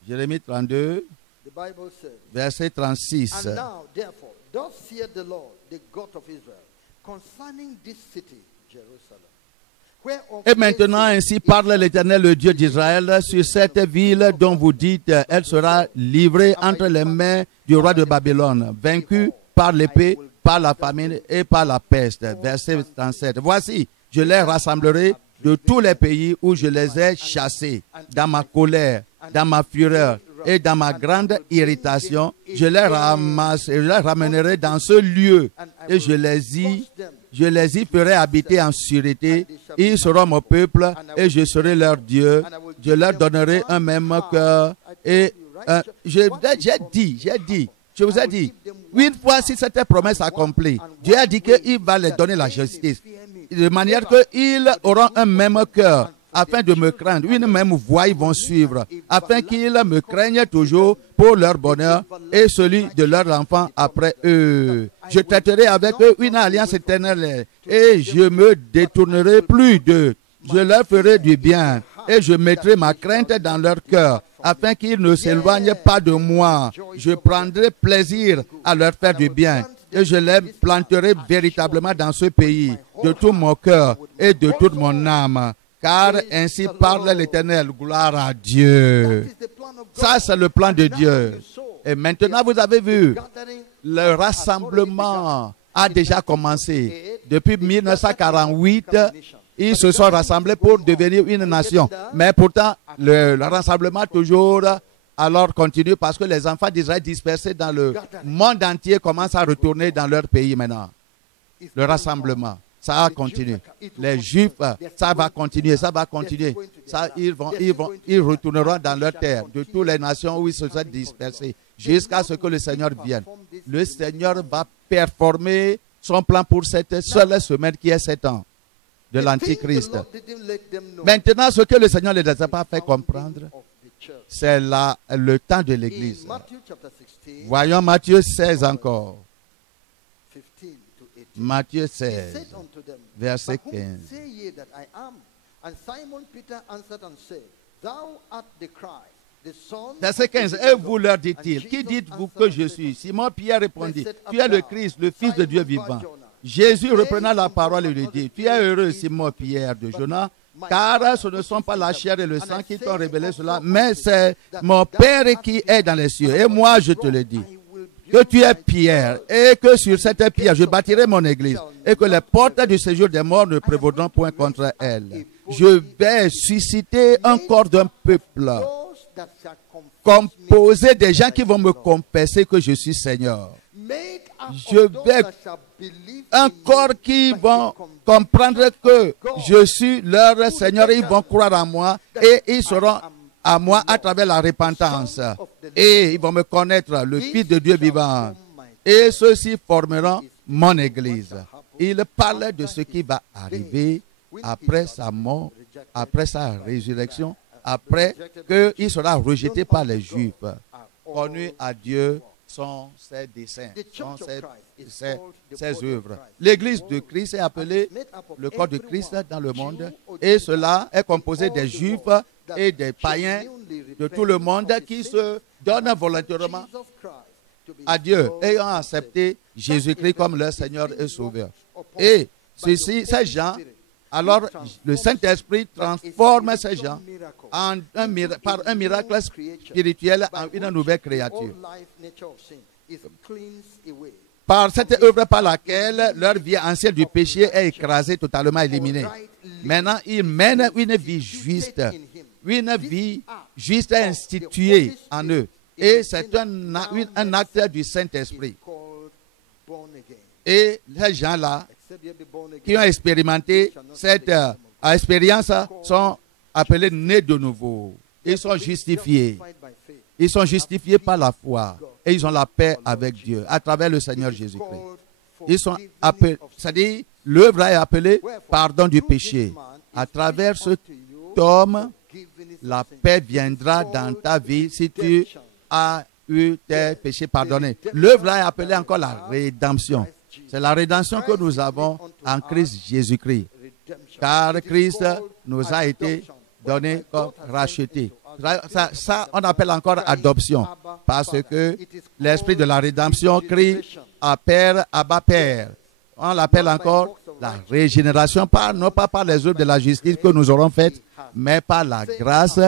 Jérémie 32, verset 36. And now, therefore, thus saith the Lord, the God of Israel, concerning this city, Jerusalem. Et maintenant, ainsi parle l'Éternel, le Dieu d'Israël, sur cette ville dont vous dites, elle sera livrée entre les mains du roi de Babylone, vaincue par l'épée, par la famine et par la peste. Verset 37. Voici, je les rassemblerai de tous les pays où je les ai chassés, dans ma colère, dans ma fureur et dans ma grande irritation. Je les ramènerai dans ce lieu et je les y ferai habiter en sûreté. Ils seront mon peuple et je serai leur Dieu. Je leur donnerai un même cœur. Et je vous ai dit, une fois si cette promesse accomplie, Dieu a dit qu'il va leur donner la justice, de manière qu'ils auront un même cœur, afin de me craindre. Une même voie ils vont suivre, afin qu'ils me craignent toujours pour leur bonheur et celui de leurs enfants après eux. Je traiterai avec eux une alliance éternelle et je me détournerai plus d'eux. Je leur ferai du bien et je mettrai ma crainte dans leur cœur, afin qu'ils ne s'éloignent pas de moi. Je prendrai plaisir à leur faire du bien et je les planterai véritablement dans ce pays de tout mon cœur et de toute mon âme. Car ainsi parle l'Éternel, gloire à Dieu. Ça, c'est le plan de Dieu. Et maintenant, vous avez vu, le rassemblement a déjà commencé. Depuis 1948, ils se sont rassemblés pour devenir une nation. Mais pourtant, le rassemblement toujours alors continue parce que les enfants d'Israël dispersés dans le monde entier commencent à retourner dans leur pays maintenant. Le rassemblement. Ça va continuer. Les Juifs, ça va continuer, ça va continuer. Ça, ils retourneront dans leur terre, de toutes les nations où ils se sont dispersés, jusqu'à ce que le Seigneur vienne. Le Seigneur va performer son plan pour cette seule semaine qui est 7 ans de l'Antichrist. Maintenant, ce que le Seigneur ne les a pas fait comprendre, c'est le temps de l'Église. Voyons Matthieu 16 encore. Matthieu 16, verset 15. Verset 15. Et vous leur dit-il, qui dites-vous que je suis? Simon-Pierre répondit, tu es le Christ, le Fils de Dieu vivant. Jésus reprenant la parole et lui dit, tu es heureux, Simon-Pierre de Jonas, car ce ne sont pas la chair et le sang qui t'ont révélé cela, mais c'est mon Père qui est dans les cieux. Et moi, je te le dis, que tu es pierre, et que sur cette pierre, je bâtirai mon église, et que les portes du séjour des morts ne prévaudront point contre elle. Je vais susciter un corps d'un peuple composé des gens qui vont me confesser que je suis Seigneur. Je vais un corps qui vont comprendre que je suis leur Seigneur, et ils vont croire en moi, et ils seront à moi à travers la repentance. Et ils vont me connaître, le Fils de Dieu vivant. et ceux-ci formeront mon église. Il parle de ce qui va arriver après sa mort, après sa résurrection, après qu'il sera rejeté par les Juifs. Connu à Dieu sont ses desseins, sont ses œuvres. L'église de Christ est appelée le corps de Christ dans le monde, et cela est composé des Juifs et des païens de tout le monde qui se donnent volontairement à Dieu, ayant accepté Jésus-Christ comme leur Seigneur et Sauveur. Et ces gens, alors le Saint-Esprit transforme ces gens par un miracle spirituel en une nouvelle créature. Par cette œuvre par laquelle leur vie ancienne du péché est écrasée, totalement éliminée. Maintenant, ils mènent une vie juste. Une vie juste est instituée en eux. Et c'est un acte du Saint-Esprit. Et ces gens-là qui ont expérimenté cette expérience sont appelés nés de nouveau. Ils sont justifiés. Ils sont justifiés par la foi. Et ils ont la paix avec Dieu à travers le Seigneur Jésus-Christ. Ils sont appelés, c'est-à-dire l'œuvre est appelée pardon du péché. À travers cet homme, la paix viendra dans ta vie si tu as eu tes péchés pardonnés. L'œuvre est appelée encore la rédemption. C'est la rédemption que nous avons en Christ Jésus-Christ. Car Christ nous a été donné comme racheté. Ça, on appelle encore adoption. Parce que l'esprit de la rédemption crie à Père, Abba Père. On l'appelle encore la régénération, non pas par les œuvres de la justice que nous aurons faites, mais par la grâce.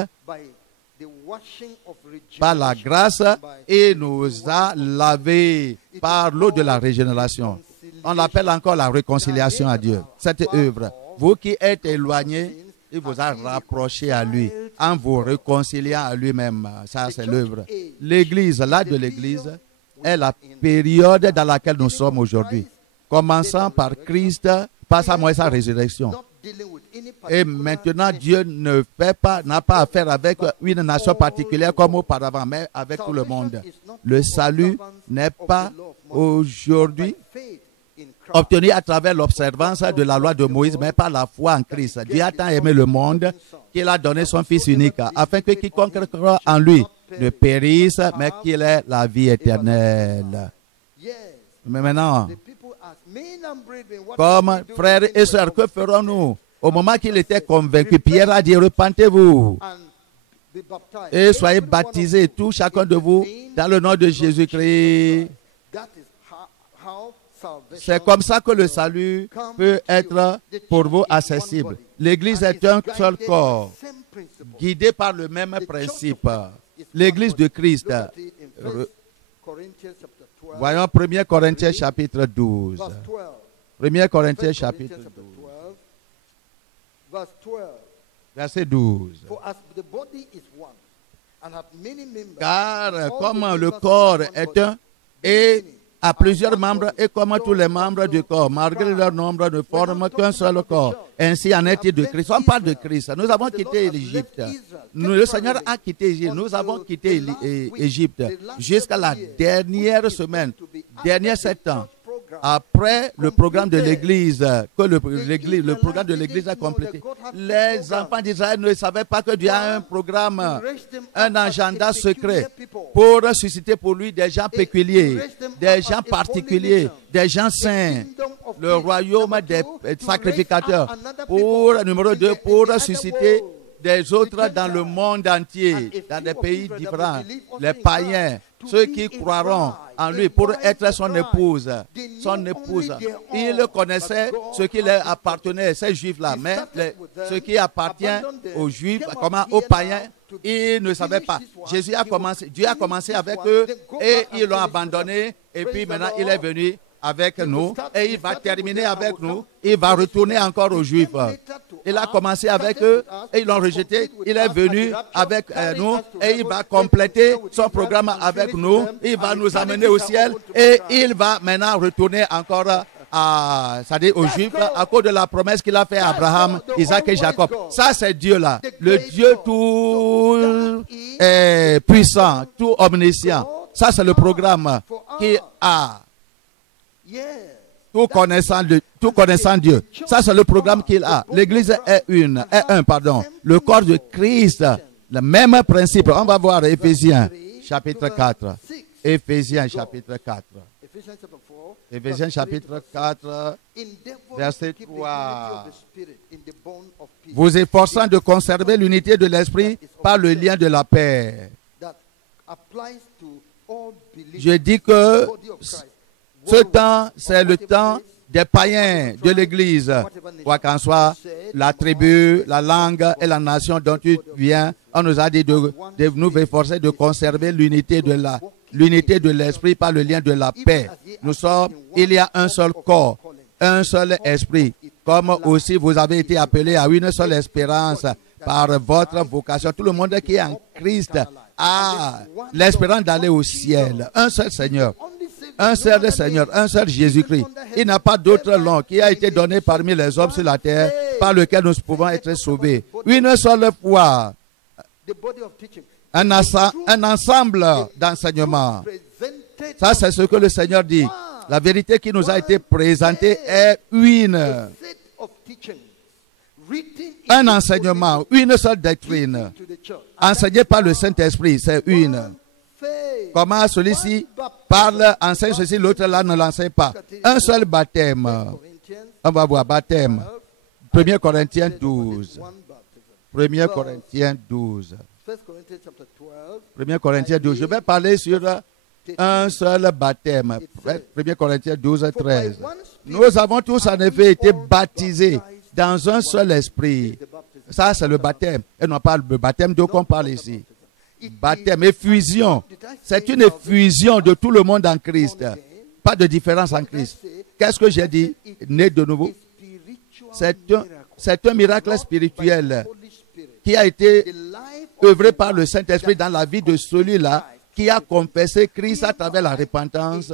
Par la grâce, et nous a lavés par l'eau de la régénération. On l'appelle encore la réconciliation à Dieu. Cette œuvre, vous qui êtes éloignés, il vous a rapproché à lui en vous réconciliant à lui-même. Ça, c'est l'œuvre. L'église, l'âge de l'église, est la période dans laquelle nous sommes aujourd'hui. Commençant par Christ, par sa mort et sa résurrection. Et maintenant, Dieu n'a pas affaire avec une nation particulière comme auparavant, mais avec tout le monde. Le salut n'est pas aujourd'hui obtenu à travers l'observance de la loi de Moïse, mais par la foi en Christ. Dieu a tant aimé le monde qu'il a donné son Fils unique, afin que quiconque croit en lui ne périsse, mais qu'il ait la vie éternelle. Mais maintenant, comme frères et sœurs, que ferons-nous? Au moment qu'il était convaincu, Pierre a dit, repentez-vous et soyez baptisés, tous chacun de vous, dans le nom de Jésus-Christ. C'est comme ça que le salut peut être pour vous accessible. L'Église est un seul corps, guidé par le même principe. L'Église de Christ. Voyons 1 Corinthiens chapitre 12. 1 Corinthiens chapitre 12. Verset 12. Car comme le corps est un et a plusieurs membres, et comme tous les membres du corps, malgré leur nombre, ne forment qu'un seul corps. Ainsi en est-il de Christ. On parle de Christ. Nous avons quitté l'Égypte. Le Seigneur a quitté l'Égypte. Nous avons quitté l'Égypte jusqu'à la dernière semaine, derniers 7 ans. Après le programme de l'Église, que le programme de l'Église a complété, les enfants d'Israël ne savaient pas que Dieu a un programme, un agenda secret pour susciter pour lui des gens péculiers, des gens particuliers, des gens saints, le royaume des sacrificateurs. Pour, numéro 2, pour susciter des autres dans le monde entier, dans des pays différents, les païens, ceux qui croiront en lui pour être son épouse. Son épouse. Il connaissait ce qui leur appartenait, ces juifs-là, mais ce qui appartient aux juifs, aux païens, ils ne savaient pas. Dieu a commencé avec eux et ils l'ont abandonné, et puis maintenant il est venu avec nous et il va terminer avec nous. Il va retourner encore aux Juifs. Il a commencé avec eux et ils l'ont rejeté. Il est venu avec nous et il va compléter son programme avec nous. Il va nous amener au ciel et il va maintenant retourner encore c'est-à-dire aux Juifs à cause de la promesse qu'il a fait à Abraham, Isaac et Jacob. Ça, c'est Dieu-là, le Dieu tout puissant, tout omniscient. Ça, c'est le programme qui a Yes. Tout connaissant Dieu. Ça, c'est le programme qu'il a. L'Église est un. Le corps de Christ, le même principe. On va voir Éphésiens, chapitre 4. Éphésiens, chapitre 4. Éphésiens, chapitre 4, verset 3. Vous efforçant de conserver l'unité de l'esprit par le lien de la paix. Je dis que ce temps, c'est le temps des païens de l'Église. Quoi qu'en soit, la tribu, la langue et la nation dont tu viens, on nous a dit de nous efforcer de conserver l'unité de l'esprit par le lien de la paix. Il y a un seul corps, un seul esprit, comme aussi vous avez été appelés à une seule espérance par votre vocation. Tout le monde qui est en Christ a l'espérance d'aller au ciel. Un seul Seigneur. Un seul Seigneur, un seul Jésus-Christ. Il n'y a pas d'autre nom qui a été donné parmi les hommes sur la terre par lequel nous pouvons être sauvés. Une seule foi. Un ensemble d'enseignements. Ça, c'est ce que le Seigneur dit. La vérité qui nous a été présentée est une. Un enseignement, une seule doctrine. Enseigné par le Saint-Esprit, c'est une. Comment celui-ci parle, enseigne ceci, l'autre là ne l'enseigne pas. Un seul baptême. On va voir, baptême. 1 Corinthiens 12. 1 Corinthiens 12. 1 Corinthiens 12. Je vais parler sur un seul baptême. 1 Corinthiens 12, 13. Nous avons tous en effet été baptisés dans un seul esprit. Ça, c'est le baptême. Et non pas le baptême de qu'on parle ici. Baptême, effusion. C'est une effusion de tout le monde en Christ. Pas de différence en Christ. Qu'est-ce que j'ai dit? Né de nouveau. C'est un miracle spirituel qui a été œuvré par le Saint-Esprit dans la vie de celui-là qui a confessé Christ à travers la repentance.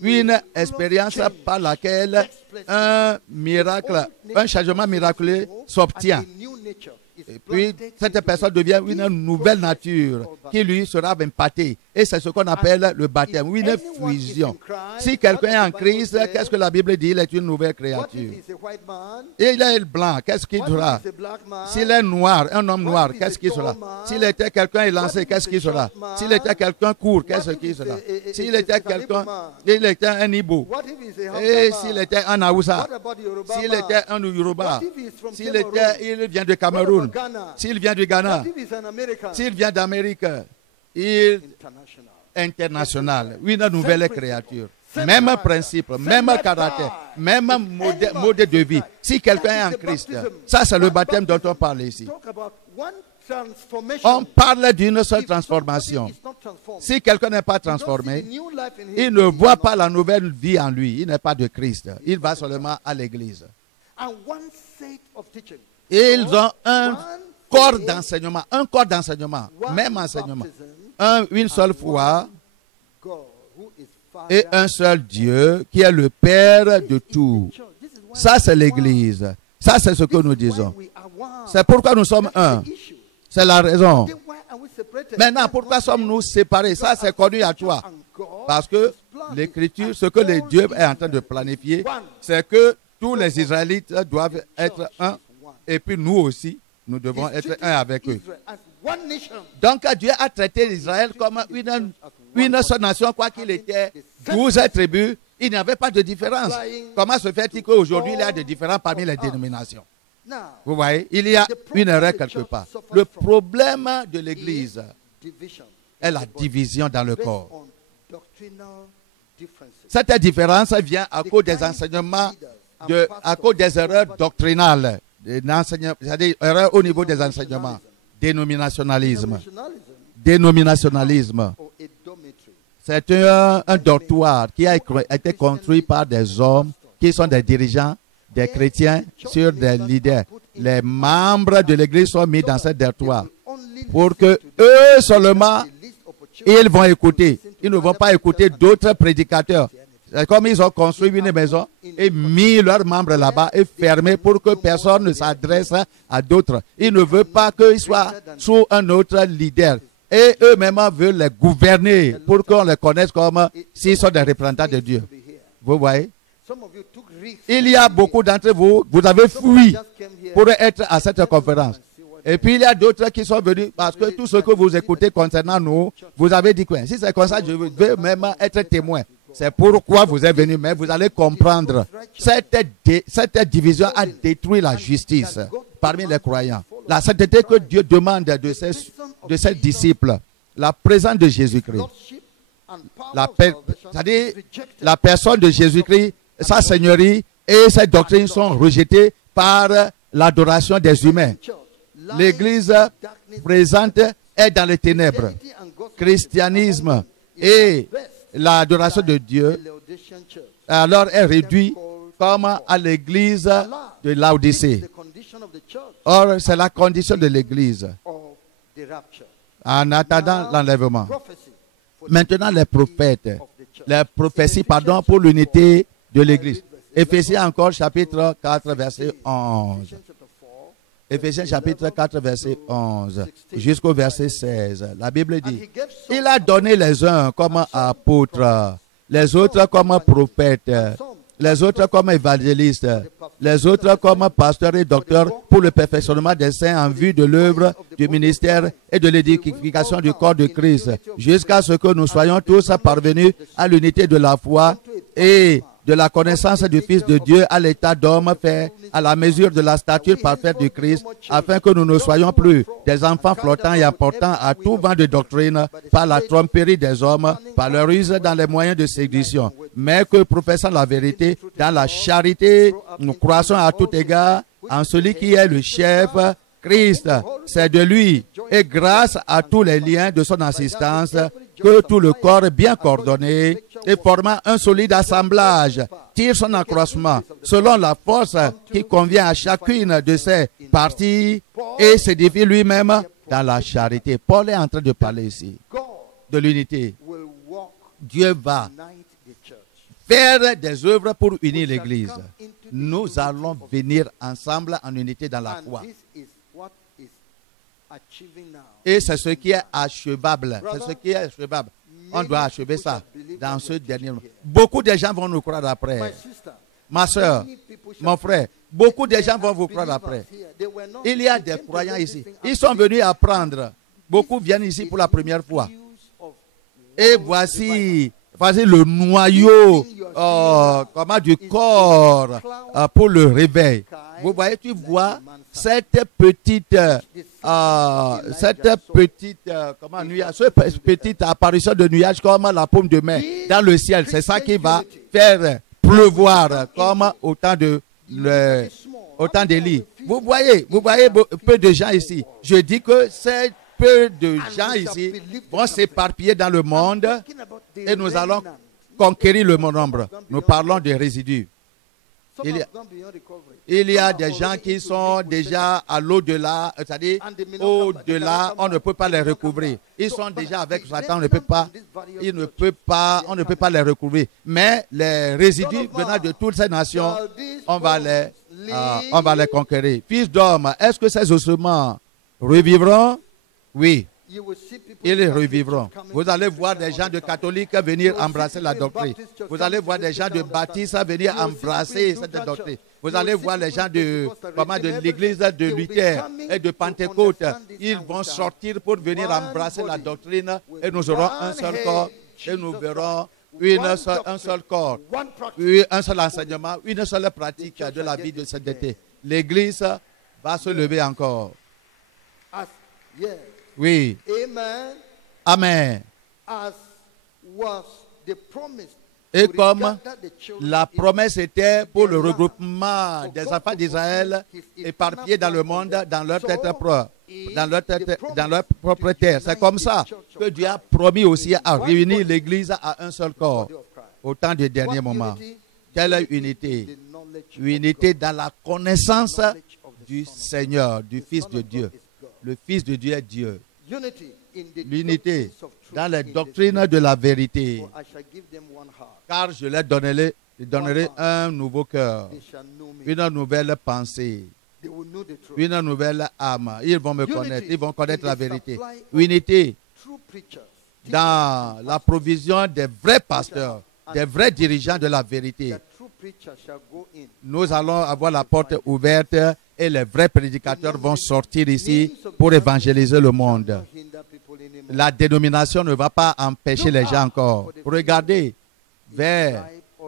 Une expérience par laquelle un miracle, un changement miraculeux s'obtient. Et puis, cette personne devient une nouvelle nature qui lui sera impactée. Et c'est ce qu'on appelle le baptême, une fusion. Si quelqu'un est en Christ, qu'est-ce que la Bible dit? Il est une nouvelle créature. Et il est blanc, qu'est-ce qu'il sera? S'il est noir, un homme noir, qu'est-ce qu'il sera? S'il était quelqu'un élancé, qu'est-ce qu'il sera? S'il était quelqu'un court, qu'est-ce qu'il sera? S'il était quelqu'un, il était un Ibo. Et s'il était un Aoussa? S'il était un Yoruba? Il vient de Cameroun? S'il vient du Ghana? S'il vient d'Amérique? International, une nouvelle créature. Même principe, même caractère, même mode de vie. Si quelqu'un est en Christ, ça c'est le baptême dont on parle ici. On parle d'une seule transformation. Si quelqu'un n'est pas transformé, il ne voit pas la nouvelle vie en lui. Il n'est pas de Christ. Il va seulement à l'église. Et ils ont un corps d'enseignement, même enseignement. Une seule foi et un seul Dieu qui est le Père de tout. Ça, c'est l'Église. Ça, c'est ce que nous disons. C'est pourquoi nous sommes un. C'est la raison. Maintenant, pourquoi sommes-nous séparés? Ça, c'est connu à toi. Parce que l'Écriture, ce que le Dieu est en train de planifier, c'est que tous les Israélites doivent être un. Et puis nous aussi, nous devons être un avec eux. Donc Dieu a traité l'Israël comme une seule nation, quoi qu'il était 12 tribus, il n'y avait pas de différence. Comment se fait-il qu'aujourd'hui il y a des différences parmi les dénominations? Vous voyez, il y a une erreur quelque part. Le problème de l'Église est la division dans le corps. Cette différence vient à cause des enseignements, à cause des erreurs doctrinales, c'est-à-dire erreurs au niveau des enseignements. Dénominationalisme. C'est un dortoir qui a été construit par des hommes qui sont des dirigeants, des chrétiens, sur des leaders. Les membres de l'Église sont mis dans ce dortoir pour que eux seulement, ils vont écouter. Ils ne vont pas écouter d'autres prédicateurs. C'est comme ils ont construit une maison et mis leurs membres là-bas et fermé pour que personne ne s'adresse à d'autres. Ils ne veulent pas qu'ils soient sous un autre leader. Et eux-mêmes veulent les gouverner pour qu'on les connaisse comme s'ils sont des représentants de Dieu. Vous voyez? Some of you took risks. Il y a beaucoup d'entre vous, vous avez fui pour être à cette conférence. Et puis il y a d'autres qui sont venus parce que tout ce que vous écoutez concernant nous, vous avez dit quoi? Si c'est comme ça, je veux même être témoin. C'est pourquoi vous êtes venus, mais vous allez comprendre. Cette division a détruit la justice parmi les croyants. La sainteté que Dieu demande de ses disciples, la présence de Jésus-Christ, c'est-à-dire la personne de Jésus-Christ, sa seigneurie et ses doctrines sont rejetées par l'adoration des humains. L'Église présente est dans les ténèbres. Christianisme et l'adoration de Dieu alors est réduit comme à l'Église de Laodicée. Or, c'est la condition de l'Église en attendant l'enlèvement. Maintenant, les prophéties pour l'unité de l'Église. Éphésiens encore, chapitre 4, verset 11. Éphésiens chapitre 4, verset 11 jusqu'au verset 16. La Bible dit, il a donné les uns comme apôtres, les autres comme prophètes, les autres comme évangélistes, les autres comme pasteurs et docteurs pour le perfectionnement des saints en vue de l'œuvre du ministère et de l'édification du corps de Christ, jusqu'à ce que nous soyons tous parvenus à l'unité de la foi et de la connaissance du Fils de Dieu à l'état d'homme fait à la mesure de la stature parfaite du Christ, afin que nous ne soyons plus des enfants flottants et apportant à tout vent de doctrine par la tromperie des hommes, par leur ruse dans les moyens de séduction, mais que professant la vérité dans la charité, nous croissons à tout égard en celui qui est le chef, Christ. C'est de lui et grâce à tous les liens de son assistance que tout le corps bien coordonné et formant un solide assemblage tire son accroissement selon la force qui convient à chacune de ses parties et s'édifie lui-même dans la charité. Paul est en train de parler ici de l'unité. Dieu va faire des œuvres pour unir l'Église. Nous allons venir ensemble en unité dans la foi. Et c'est ce qui est achevable. C'est ce qui est achevable. On doit achever ça dans ce dernier moment. Beaucoup de gens vont nous croire après. Ma soeur, mon frère, beaucoup de gens vont vous croire après. Il y a des croyants ici. Ils sont venus apprendre. Beaucoup viennent ici pour la première fois. Et voici le noyau du corps pour le réveil. Vous voyez, tu vois cette petite apparition de nuage comme la paume de main dans le ciel. C'est ça qui va faire pleuvoir comme autant d'Élie. Vous voyez peu de gens ici. Je dis que c'est peu de gens ici vont s'éparpiller dans le monde et nous allons conquérir le nombre. Nous parlons des résidus. Il y a des gens qui sont déjà à l'au-delà, c'est-à-dire au-delà, on ne peut pas les recouvrir. Ils sont déjà avec Satan, on ne peut pas les recouvrir. Mais les résidus venant de toutes ces nations, on va les conquérir. Fils d'homme, est-ce que ces ossements revivront? Oui. Ils revivront. Vous allez voir des gens de catholiques venir embrasser la doctrine. Vous allez voir des gens de baptistes venir embrasser cette doctrine. Vous allez voir les gens de l'église de Luther et de Pentecôte. Ils vont sortir pour venir embrasser la doctrine et nous aurons un seul corps et nous verrons un seul corps, un seul enseignement, une seule pratique de la vie de sainteté. L'église va se lever encore. Oui. Amen. Et comme la promesse était pour le regroupement des enfants d'Israël éparpillés dans le monde, dans leur tête propre, dans leur propre terre. C'est comme ça que Dieu a promis aussi à réunir l'Église à un seul corps au temps du dernier moment. Quelle unité? Unité dans la connaissance du Seigneur, du Fils de Dieu. Le Fils de Dieu est Dieu. L'unité dans les doctrines de la vérité. Car je leur donnerai un nouveau cœur, une nouvelle pensée, une nouvelle âme. Ils vont me connaître, ils vont connaître la vérité. Unité dans la provision des vrais pasteurs des vrais dirigeants de la vérité. Nous allons avoir la porte ouverte et les vrais prédicateurs vont sortir ici pour évangéliser le monde. La dénomination ne va pas empêcher les gens encore. Regardez vers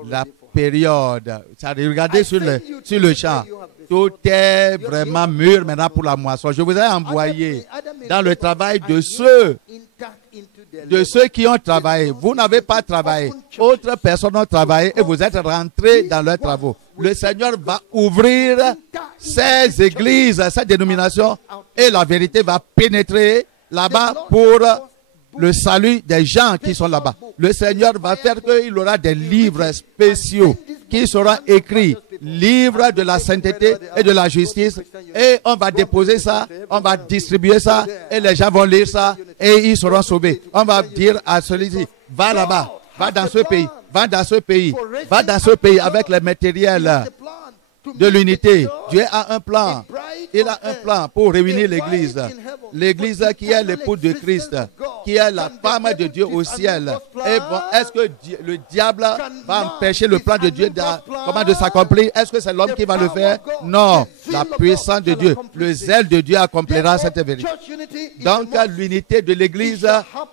la période. Regardez sur le champ. Tout est vraiment mûr maintenant pour la moisson. Je vous ai envoyé dans le travail de ceux qui ont travaillé. Vous n'avez pas travaillé. Autres personnes ont travaillé et vous êtes rentrés dans leurs travaux. Le Seigneur va ouvrir ces églises, ces dénominations et la vérité va pénétrer là-bas pour le salut des gens qui sont là-bas. Le Seigneur va faire qu'il aura des livres spéciaux qui seront écrits, livres de la sainteté et de la justice, et on va déposer ça, on va distribuer ça, et les gens vont lire ça, et ils seront sauvés. On va dire à celui-ci, va là-bas, va dans ce pays, va dans ce pays, va dans ce pays avec les matériels de l'unité. Dieu a un plan. Il a un plan pour réunir l'Église. L'Église qui est l'épouse de Christ, qui est la femme de Dieu au ciel. Et bon, est-ce que le diable va empêcher le plan de Dieu de s'accomplir? Est-ce que c'est l'homme qui va le faire? Non. La puissance de Dieu, le zèle de Dieu accomplira cette vérité. Donc l'unité de l'Église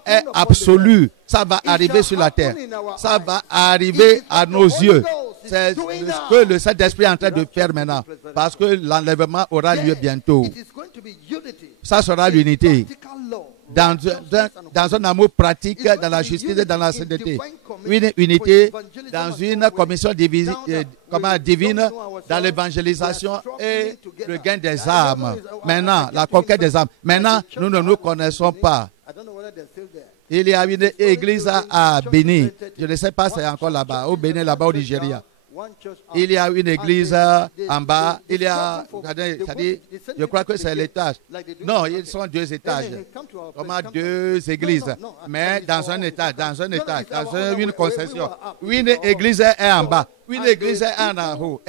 est absolue. Ça va arriver sur la terre. Ça va arriver à nos yeux. C'est ce que le Saint-Esprit est en train de faire maintenant. Parce que l'enlèvement aura lieu bientôt. Ça sera l'unité. Dans un amour pratique, dans la justice et dans la sainteté. Une unité dans une commission divine, dans l'évangélisation et le gain des âmes. Maintenant, la conquête des âmes. Maintenant, nous ne nous connaissons pas. Il y a une église à Bénin. Je ne sais pas si c'est encore là-bas. Au Bénin, là-bas au Nigeria. Il y a une église en bas. Il y a, je crois que c'est l'étage. Non, ils sont 2 étages. Comment 2 églises. Mais dans un étage, dans une concession. Une église est en bas. Une église est en haut.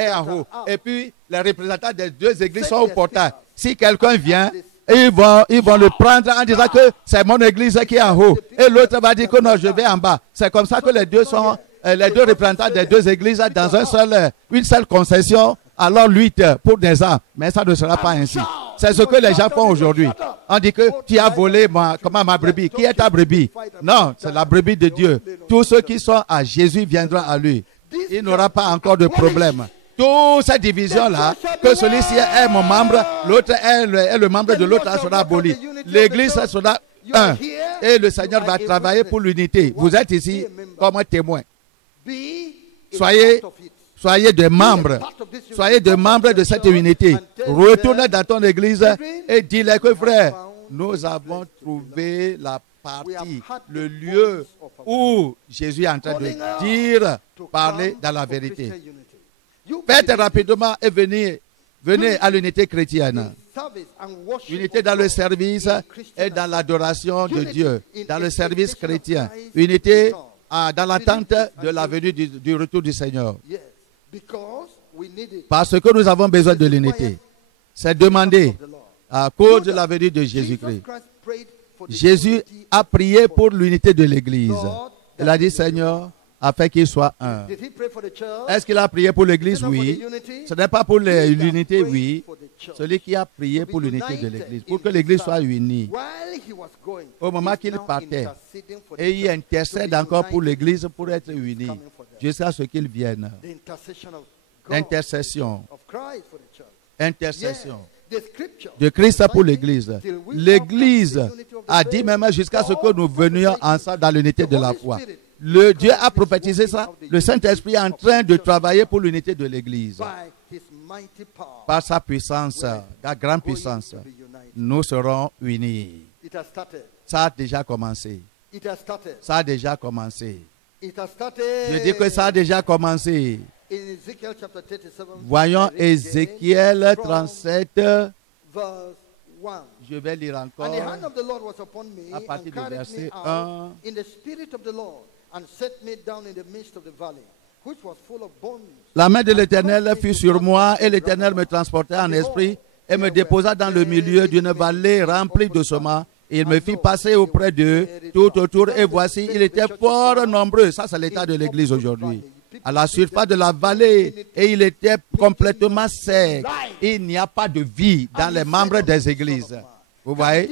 Et puis, les représentants des 2 églises sont au portail. Si quelqu'un vient, ils vont le prendre en disant que c'est mon église qui est en haut. Et l'autre va dire que non, je vais en bas. C'est comme ça que les deux représentants des 2 églises dans une seule concession, alors lutte pour des âmes. Mais ça ne sera pas ainsi. C'est ce que les gens font aujourd'hui. On dit que tu as volé ma brebis. Qui est ta brebis? Non, c'est la brebis de Dieu. Tous ceux qui sont à Jésus viendront à lui. Il n'aura pas encore de problème. Toutes ces divisions-là, que celui-ci est mon membre, l'autre est le membre de l'autre, sera aboli. L'église sera un. Et le Seigneur va travailler pour l'unité. Vous êtes ici comme un témoin. Soyez des membres. Soyez des membres de cette unité. Retournez dans ton église et dis-leur que frère, nous avons trouvé la partie, le lieu où Jésus est en train de dire, parler dans la vérité. Faites rapidement et venez à l'unité chrétienne. Unité dans le service et dans l'adoration de Dieu. Dans le service chrétien. Unité dans l'attente de la venue du retour du Seigneur. Parce que nous avons besoin de l'unité. C'est demandé à cause de la venue de Jésus-Christ. Jésus a prié pour l'unité de l'Église. Il a dit, Seigneur, afin qu'il soit un. Est-ce qu'il a prié pour l'Église? Oui. Ce n'est pas pour l'unité? Oui. Celui qui a prié pour l'unité de l'Église, pour que l'Église soit unie. Au moment qu'il partait, et il intercède encore pour l'Église pour être unie, jusqu'à ce qu'il vienne. Intercession. Intercession de Christ pour l'Église. L'Église a dit même jusqu'à ce que nous venions ensemble dans l'unité de la foi. Le Dieu a prophétisé ça. Le Saint-Esprit est en train de travailler pour l'unité de l'Église. Par sa puissance, la grande puissance, nous serons unis. Ça a déjà commencé. Ça a déjà commencé. Je dis que ça a déjà commencé. Voyons Ézéchiel 37. Je vais lire encore à partir du verset 1. La main de l'Éternel fut sur moi et l'Éternel me transporta en esprit et me déposa dans le milieu d'une vallée remplie de semences Il me fit passer auprès d'eux tout autour et voici, ils étaient fort nombreux. Ça, c'est l'état de l'église aujourd'hui. À la surface de la vallée et il était complètement sec. Il n'y a pas de vie dans les membres des églises. Vous voyez?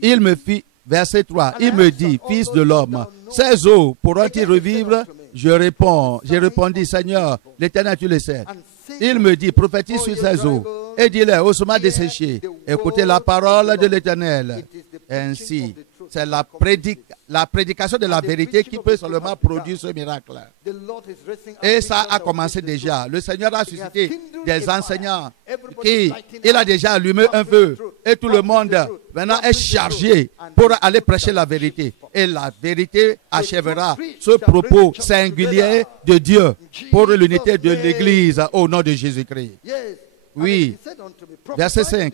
Il me fit, verset 3, il me dit, fils de l'homme, ces eaux pourront-ils revivre? J'ai répondu, Seigneur, l'Éternel, tu le sais. Il me dit, prophétise sur ces eaux et dis-leur, ossements desséchés, écoutez la parole de l'Éternel. Ainsi, c'est la prédication de la vérité qui peut seulement produire ce miracle. Et ça a commencé déjà. Le Seigneur a suscité des enseignants il a déjà allumé un feu et tout le monde maintenant est chargé pour aller prêcher la vérité. Et la vérité achèvera ce propos singulier de Dieu pour l'unité de l'Église au nom de Jésus-Christ. Oui, verset 5.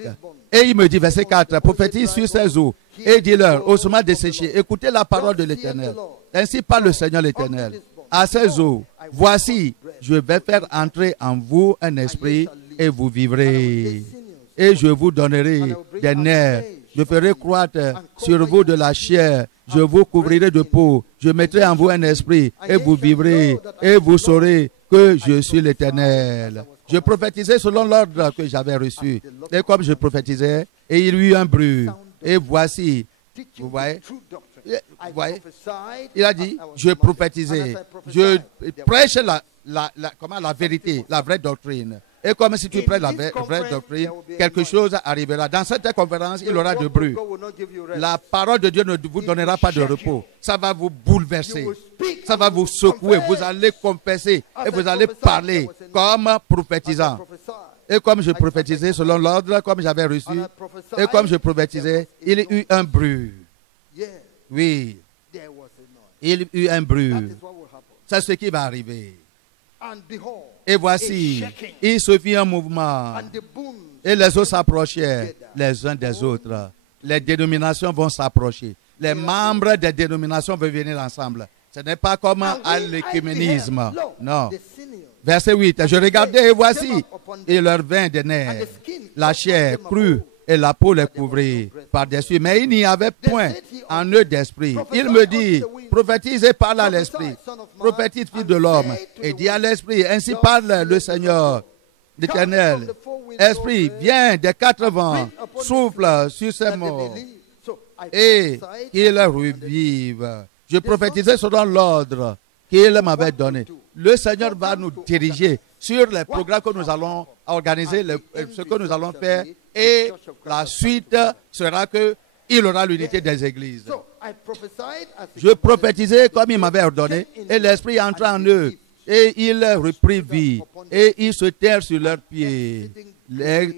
Et il me dit, verset 4, prophétise sur ces eaux et dis-leur, ossements desséchés, écoutez la parole de l'Éternel. Ainsi parle le Seigneur l'Éternel. À ces eaux, voici, je vais faire entrer en vous un esprit et vous vivrez. Et je vous donnerai des nerfs. Je ferai croître sur vous de la chair. Je vous couvrirai de peau. Je mettrai en vous un esprit et vous vivrez. Et vous saurez que je suis l'Éternel. Je prophétisais selon l'ordre que j'avais reçu. Et comme je prophétisais, et il y eut un bruit. Et voici, vous voyez, il a dit, je prophétisais, je prêche la vérité, la vraie doctrine. Et comme si tu prêches la vraie doctrine, quelque chose arrivera. Dans cette conférence, il y aura de bruit. La parole de Dieu ne vous donnera pas de repos. Ça va vous bouleverser. Ça va vous secouer. Vous allez confesser et vous allez parler comme prophétisant. Et comme je prophétisais selon l'ordre, comme j'avais reçu, et comme je prophétisais, il y eut un bruit. Oui, il y eut un bruit. C'est ce qui va arriver. Et voici, il se fit un mouvement et les autres s'approchaient les uns des autres. Les dénominations vont s'approcher. Les membres des dénominations vont venir ensemble. Ce n'est pas comme à l'écuménisme. Non. Verset 8. Je regardais et voici, il leur vint des nerfs. La chair crue et la peau les couvrit par-dessus. Mais il n'y avait point en eux d'esprit. Il me dit, prophétise et parle à l'esprit. Prophétise, fils de l'homme. Et dis à l'esprit, ainsi parle le Seigneur, l'Éternel. Esprit, viens des quatre vents, souffle sur ces morts et qu'ils revivent. Je prophétisais selon l'ordre qu'il m'avait donné. Le Seigneur va nous diriger sur les programmes que nous allons organiser, ce que nous allons faire. Et la suite sera qu'il aura l'unité des églises. Je prophétisais comme il m'avait ordonné. Et l'Esprit entra en eux. Et il reprit vie. Et ils se terrent sur leurs pieds.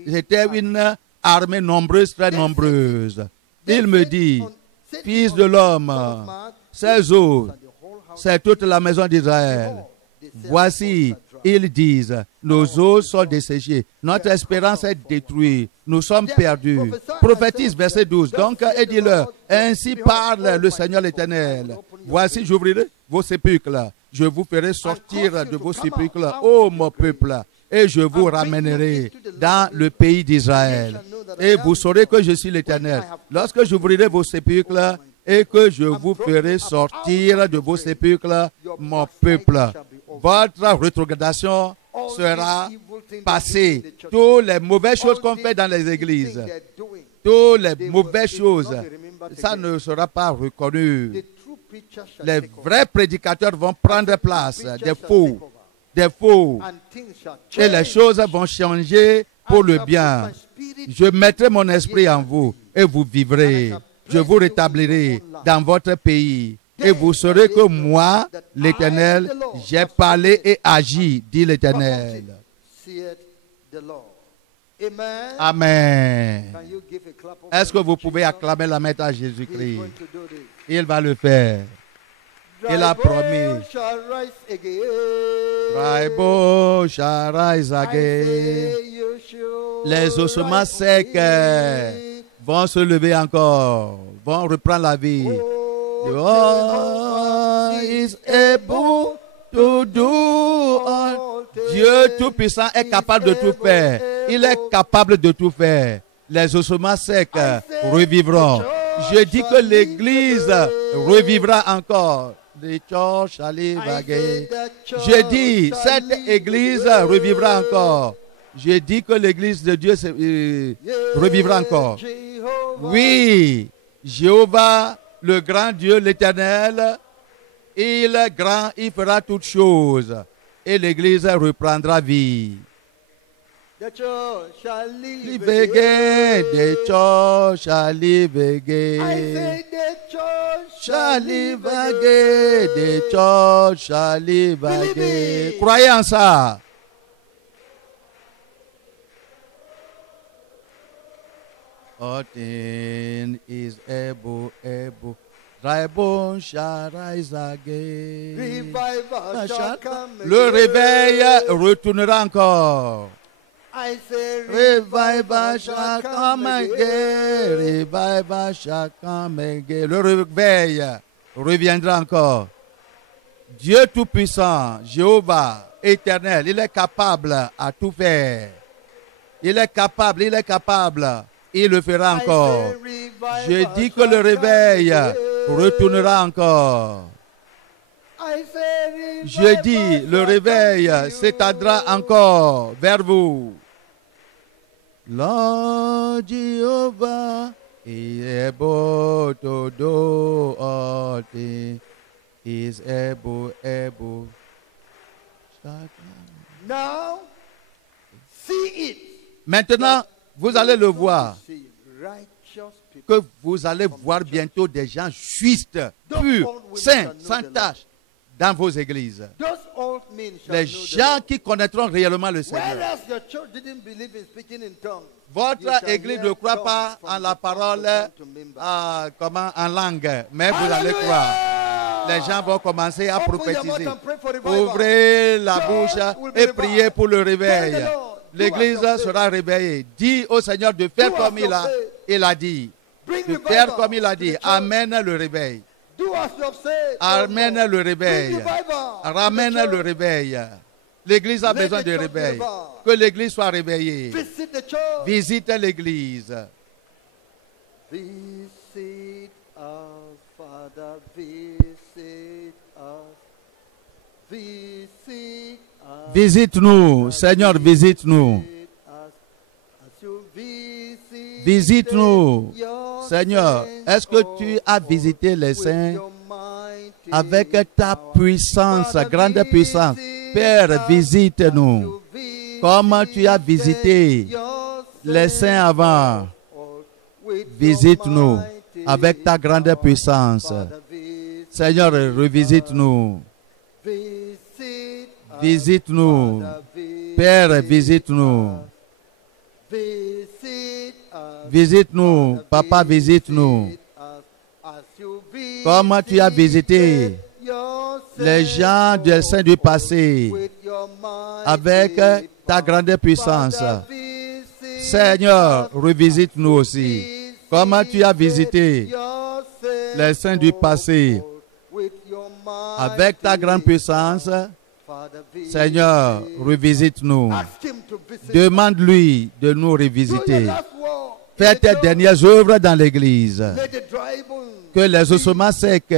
C'était une armée nombreuse, très nombreuse. Il me dit, fils de l'homme, ces eaux, c'est toute la maison d'Israël. Voici, ils disent, nos eaux sont desséchées, notre espérance est détruite, nous sommes perdus. Prophétise, verset 12. Donc, et dis-leur, ainsi parle le Seigneur l'Éternel. Voici, j'ouvrirai vos sépulcres, je vous ferai sortir de vos sépulcres, ô mon peuple, et je vous ramènerai dans le pays d'Israël. Et vous saurez que je suis l'Éternel. Lorsque j'ouvrirai vos sépulcres, et que je vous ferai sortir de vos sépulcres, mon peuple. Votre rétrogradation sera passée. Toutes les mauvaises choses qu'on fait dans les églises, toutes les mauvaises choses, ça ne sera pas reconnu. Les vrais prédicateurs vont prendre place, des faux. Et les choses vont changer pour le bien. Je mettrai mon esprit en vous et vous vivrez. Je vous rétablirai dans votre pays. Et vous saurez que moi, l'Éternel, j'ai parlé et agi, dit l'Éternel. Amen. Est-ce que vous pouvez acclamer la main à Jésus-Christ? Il va le faire. Il a promis. Dry bones shall rise again. Les ossements secs vont se lever encore, vont reprendre la vie. God is able to do all. Dieu Tout-Puissant est capable de tout faire. Il est capable de tout faire. Les ossements secs revivront. Je dis que l'Église revivra encore. The church shall live again. Je dis, cette Église revivra encore. Je dis que l'Église de Dieu revivra encore. Oui, Jéhovah, le grand Dieu, l'Éternel, il est grand, il fera toutes choses. Et l'Église reprendra vie. The church shall live Live again, the church shall live I again. say the church Shall live again, the church shall live Believe again. it. Croyez en ça. All things is able. Dry bones shall rise again. Revival shall come Le again. réveil retournera encore. I say Revival shall come again. Revival shall come again. Le réveil reviendra encore. Dieu Tout-Puissant, Jéhovah, éternel, il est capable à tout faire. Il est capable, il est capable. Il le fera encore. Je dis que le réveil retournera encore. Je dis, le réveil s'étendra encore vers vous. Lord Jehovah is able to do all things. Is able. Now, see it. Maintenant, vous allez le voir, See righteous people. que vous allez voir bientôt des gens justes, purs, saints, sans tache, dans vos églises. Those old men shall Les know the gens Lord. qui connaîtront réellement le Seigneur. Whereas your church didn't believe in speaking in tongues. You Votre shall église hear ne croit tongues pas from en the la parole pastor down to member. en langue, mais vous allez croire. Les gens vont commencer à Open your prophétiser. mouth and pray for revival. Ouvrez la God bouche will be et revived. priez pour le Tell réveil. the Lord, L'église do as you sera réveillée. Dis au Seigneur de faire Do as comme you say. il a dit. Bring De revival faire comme il a to dit. the church. Amène le réveil. Do as you have said. Amène Lord. le réveil. Bring revival to the Ramène church. le réveil. L'église a Let besoin the de church réveil. be revived. Que l'église soit réveillée. Visit the church. Visite l'église. Visit us, Father, visit us. Visit us. Visite-nous, Seigneur, visite-nous. Visit us. As you visit Visite-nous, your Seigneur. saints, Est-ce que tu as visité les with saints your mighty avec ta power? puissance, Father, grande puissance? visit Père, us. visite-nous. As you visited Comme tu as visité your les saints avant. with your Visite-nous mighty avec ta grande power. puissance. Father, visit Seigneur, revisite-nous. Visit us, Visite-nous. Father, visit Père, visite-nous. us. Visit us, Visite-nous. Father, Papa, visite-nous. visit us. As you Comme tu as visité visited your les gens des saints du passé with your mighty avec ta grande puissance. Father, visit Seigneur, us. revisite-nous aussi. Comme tu as visité Your les saints du passé with your avec ta grande puissance, Father, visit Seigneur, revisite-nous. Ask him to visit. Demande-lui de nous Do your revisiter. last work in Fais the tes church. dernières œuvres dans l'Église. Let the dry bones Que les ossements secs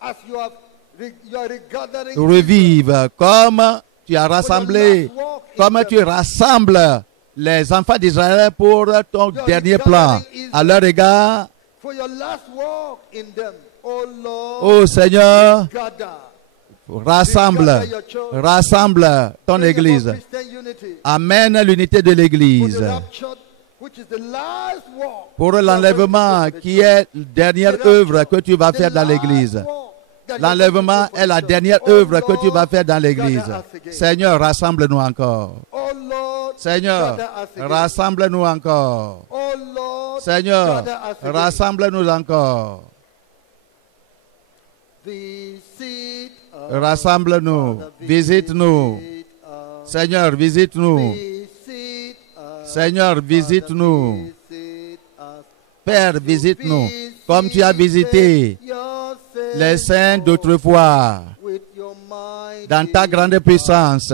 as you are regathering revivent comme tu as rassemblé, for your last walk in comme them. tu rassembles les enfants d'Israël pour ton dernier plan. À leur égard, For your last walk in them, oh Lord, ô Seigneur, gather. rassemble ton Bring Église. about Christian unity. Amène l'unité de For l'Église. the rapture, which is the last walk. Pour l'enlèvement qui est la dernière œuvre que tu vas faire dans l'Église. L'enlèvement est la dernière œuvre que tu vas faire dans l'Église. Seigneur, rassemble-nous encore. Oh Lord, Seigneur, gather us again. rassemble-nous encore. Oh Lord, Seigneur, gather us again. rassemble-nous encore. Visit us, Rassemble-nous, Father, visite-nous. visit us. Seigneur, visite-nous. Visit us, Seigneur, visite-nous. Father, visit us. Père, visite-nous. Comme tu as visité les saints d'autrefois dans ta grande puissance.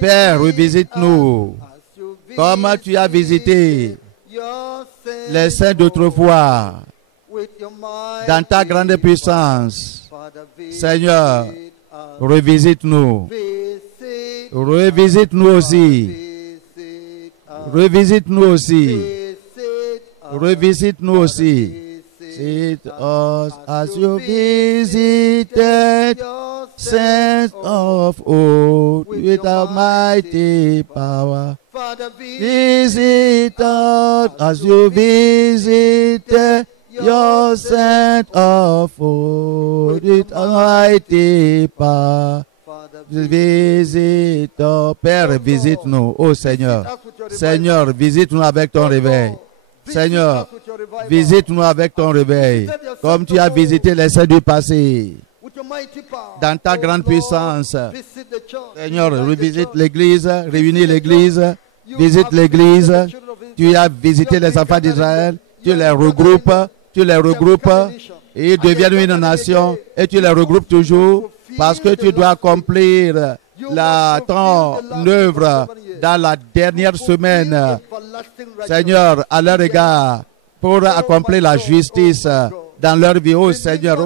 Père, revisite-nous. Comme tu as visité les saints d'autrefois dans ta grande puissance. Seigneur, revisite-nous. Revisite-nous aussi. Revisite-nous aussi. Revisite-nous aussi. Visit us as you visited saints of old with almighty power. Visit us as you visited your saints of old with almighty power. Visite, Père, visite-nous, ô Seigneur. Seigneur, visite-nous avec ton réveil. Seigneur, visite-nous avec ton réveil, comme tu as visité les saints du passé. Dans ta grande puissance, Seigneur, revisite l'église, réunis l'église, visite l'église. Tu as visité les enfants d'Israël, tu les regroupes, et ils deviennent une nation, et tu les regroupes toujours, parce que tu dois accomplir ton œuvre dans la dernière semaine, Seigneur, à leur égard, pour accomplir la justice dans leur vie. Oh Seigneur,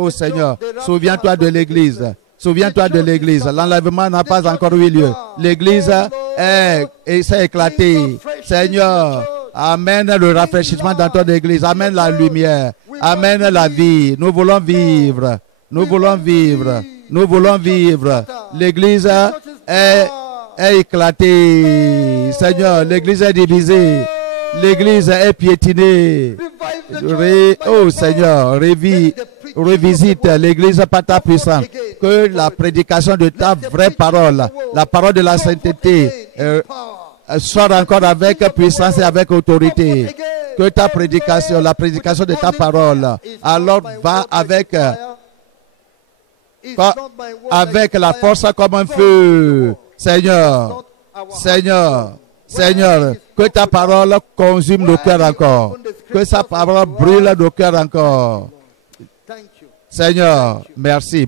souviens-toi de l'Église. Souviens-toi de l'Église. L'enlèvement n'a pas encore eu lieu. L'Église s'est éclatée. Seigneur, amène le rafraîchissement dans ton Église. Amène la lumière. Amène la vie. Nous voulons vivre. Nous voulons vivre. Nous voulons vivre. L'Église est éclatée. Seigneur, l'Église est divisée. L'Église est piétinée. Oh Seigneur, revisite l'Église par ta puissance. Que la prédication de ta vraie parole, la parole de la sainteté, soit encore avec puissance et avec autorité. Que ta prédication, la prédication de ta parole, alors va avec la force comme un feu. Seigneur, que ta parole consume nos cœurs encore. Que sa parole brûle nos cœurs encore. Seigneur, merci.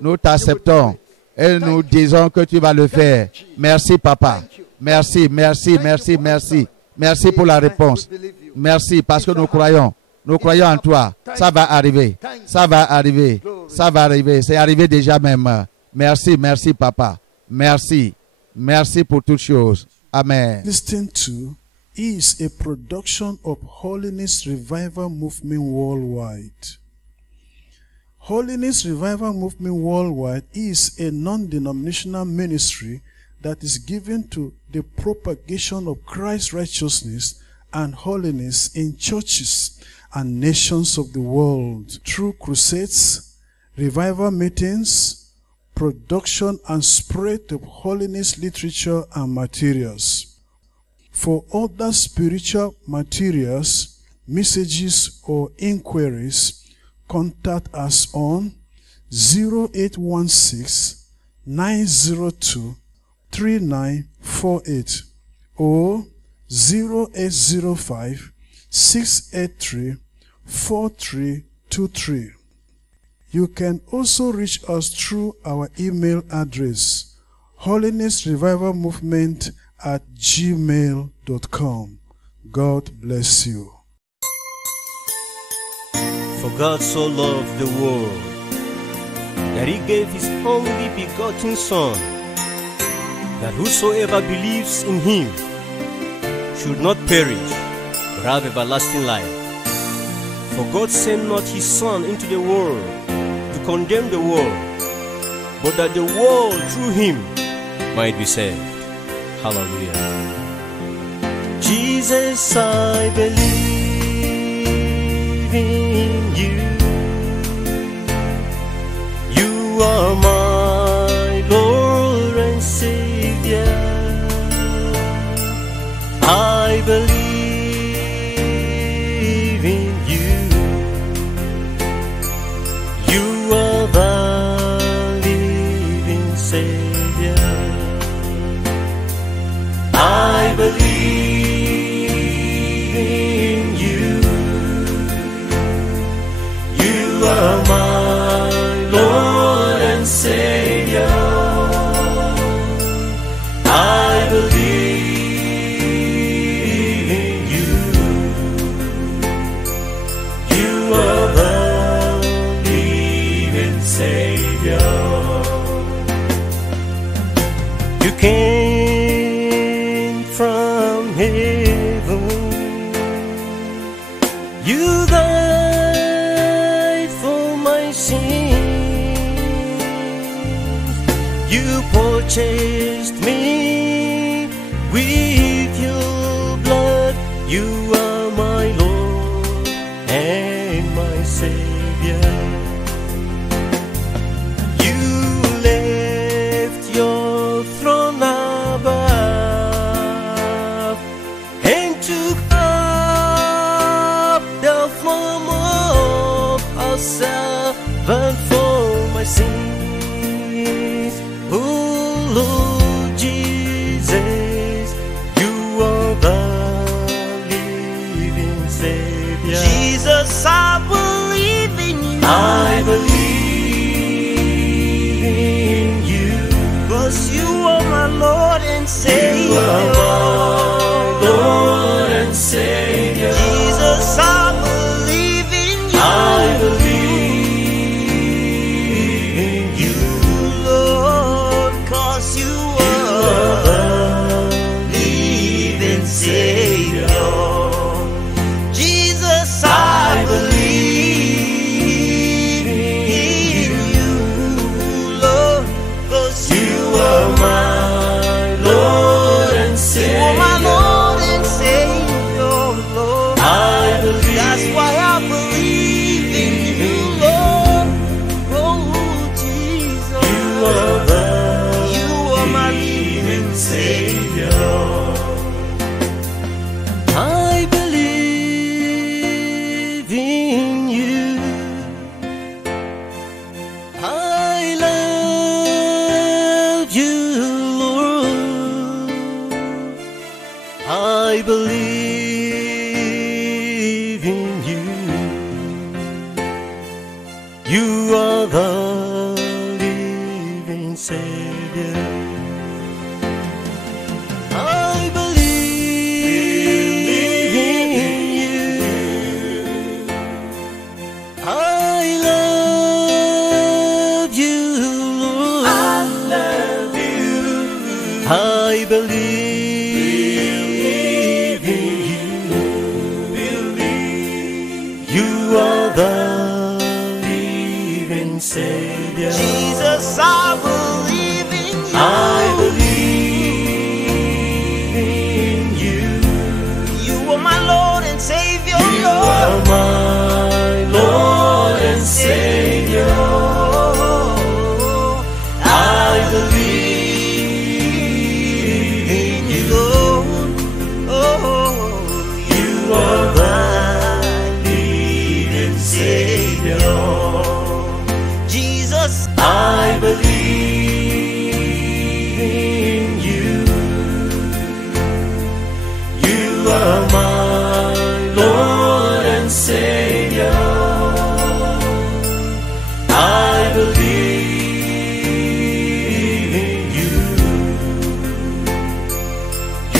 Nous t'acceptons et nous disons que tu vas le faire. Merci, Papa. Merci. Merci pour la réponse. Merci parce que nous croyons. Nous croyons en toi. Ça va arriver. C'est arrivé déjà même. Merci, Papa. Merci pour toutes choses. Amen. Listen to is a production of Holiness Revival Movement Worldwide. Holiness Revival Movement Worldwide is a non-denominational ministry that is given to the propagation of Christ's righteousness and holiness in churches and nations of the world through crusades, revival meetings, production and spread of holiness literature and materials. For other spiritual materials, messages or inquiries, contact us on 0816-902-3948 or 0805-683-4323. You can also reach us through our email address, holinessrevivalmovement@gmail.com. God bless you. For God so loved the world that he gave his only begotten Son, that whosoever believes in him should not perish, but have everlasting life. For God sent not his Son into the world to condemn the world, but that the world through him might be saved. Hallelujah. Jesus, I believe in you. You are my Lord and Savior. I believe in you. You are the living Savior. I believe in you. You are my Lord and Savior. came from heaven. You died for my sins. You purchased me with your blood. You are my Lord and my Savior. You left your throne above and took up the form of a servant for my sins. Oh Lord Jesus, you are the living Savior. Jesus, I believe in you. I believe in you. 'Cause you are my Lord and Savior. You are my Lord and Savior. Jesus, I believe in you. I believe in you, Lord, 'cause you are the living Savior. Jesus, I believe in you, Lord, 'cause You are my Lord and you are Savior. my Lord and Savior, Lord. I believe. That's why I believe in you, Lord. Oh, Jesus. You are the You are my living Savior. I believe in you. I love you, Lord. I believe in you. You are the living Savior. I believe in you. I love you, Lord. I love you. I believe in you. You are the living Savior. Jesus, I believe in you. I believe in you. You are my Lord and Savior, You are Lord. my Lord and Savior. I believe in you. Lord. Oh, You are the living Savior. Jesus, I believe in you. You are my Lord and Savior. I believe in you.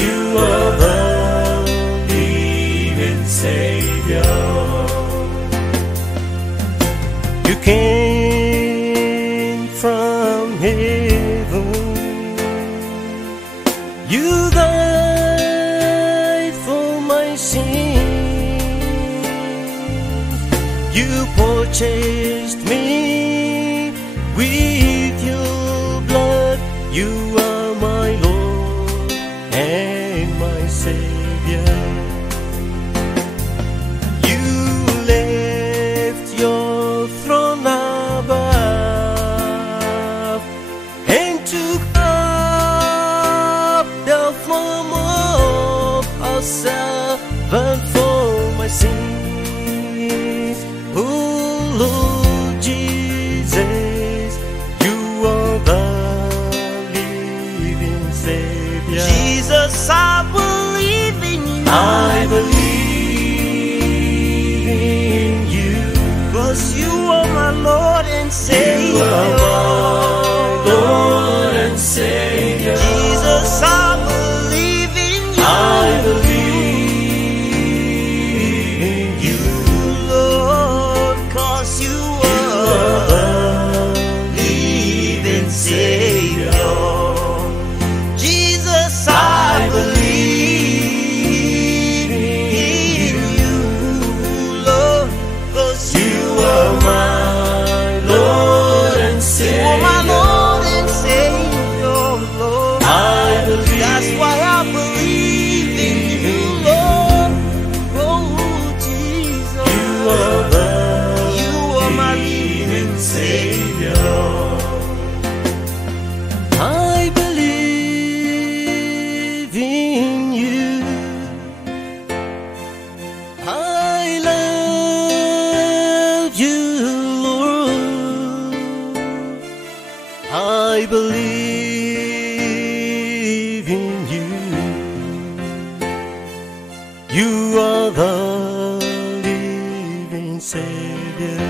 You are the living Savior. You came from heaven. You died for my sins. You purchased me with your blood. You are my Lord and my Savior. You left your throne above and took up the form of a servant for my sins. Oh Lord Jesus, you are the living Savior. Jesus, I believe in you. I believe in you. 'Cause you are my Lord and Savior. You are my Lord and Savior. Jesus, I believe in you. I believe in you. Lord, 'cause you are the living Savior. believe in you. You are the living Savior.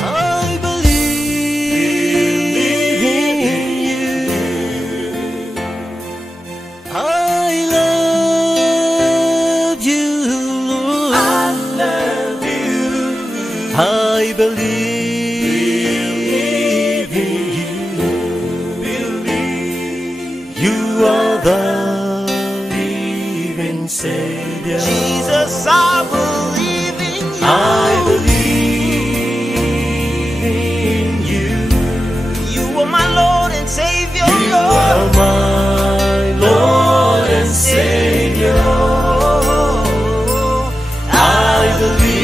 I believe in you. I love you, Lord. I love you. I believe in you. You are the living Savior. Jesus, I believe in you. I believe in you. You are my Lord and Savior, You Lord. are my Lord and Savior. I believe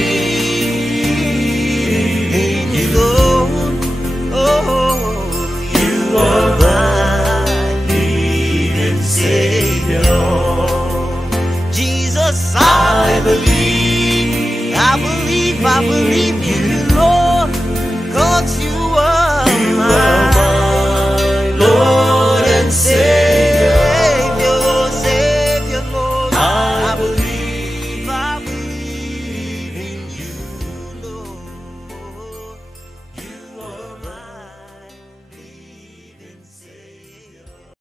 in you. Lord. Oh, You are my living Savior. Jesus, I I believe believe in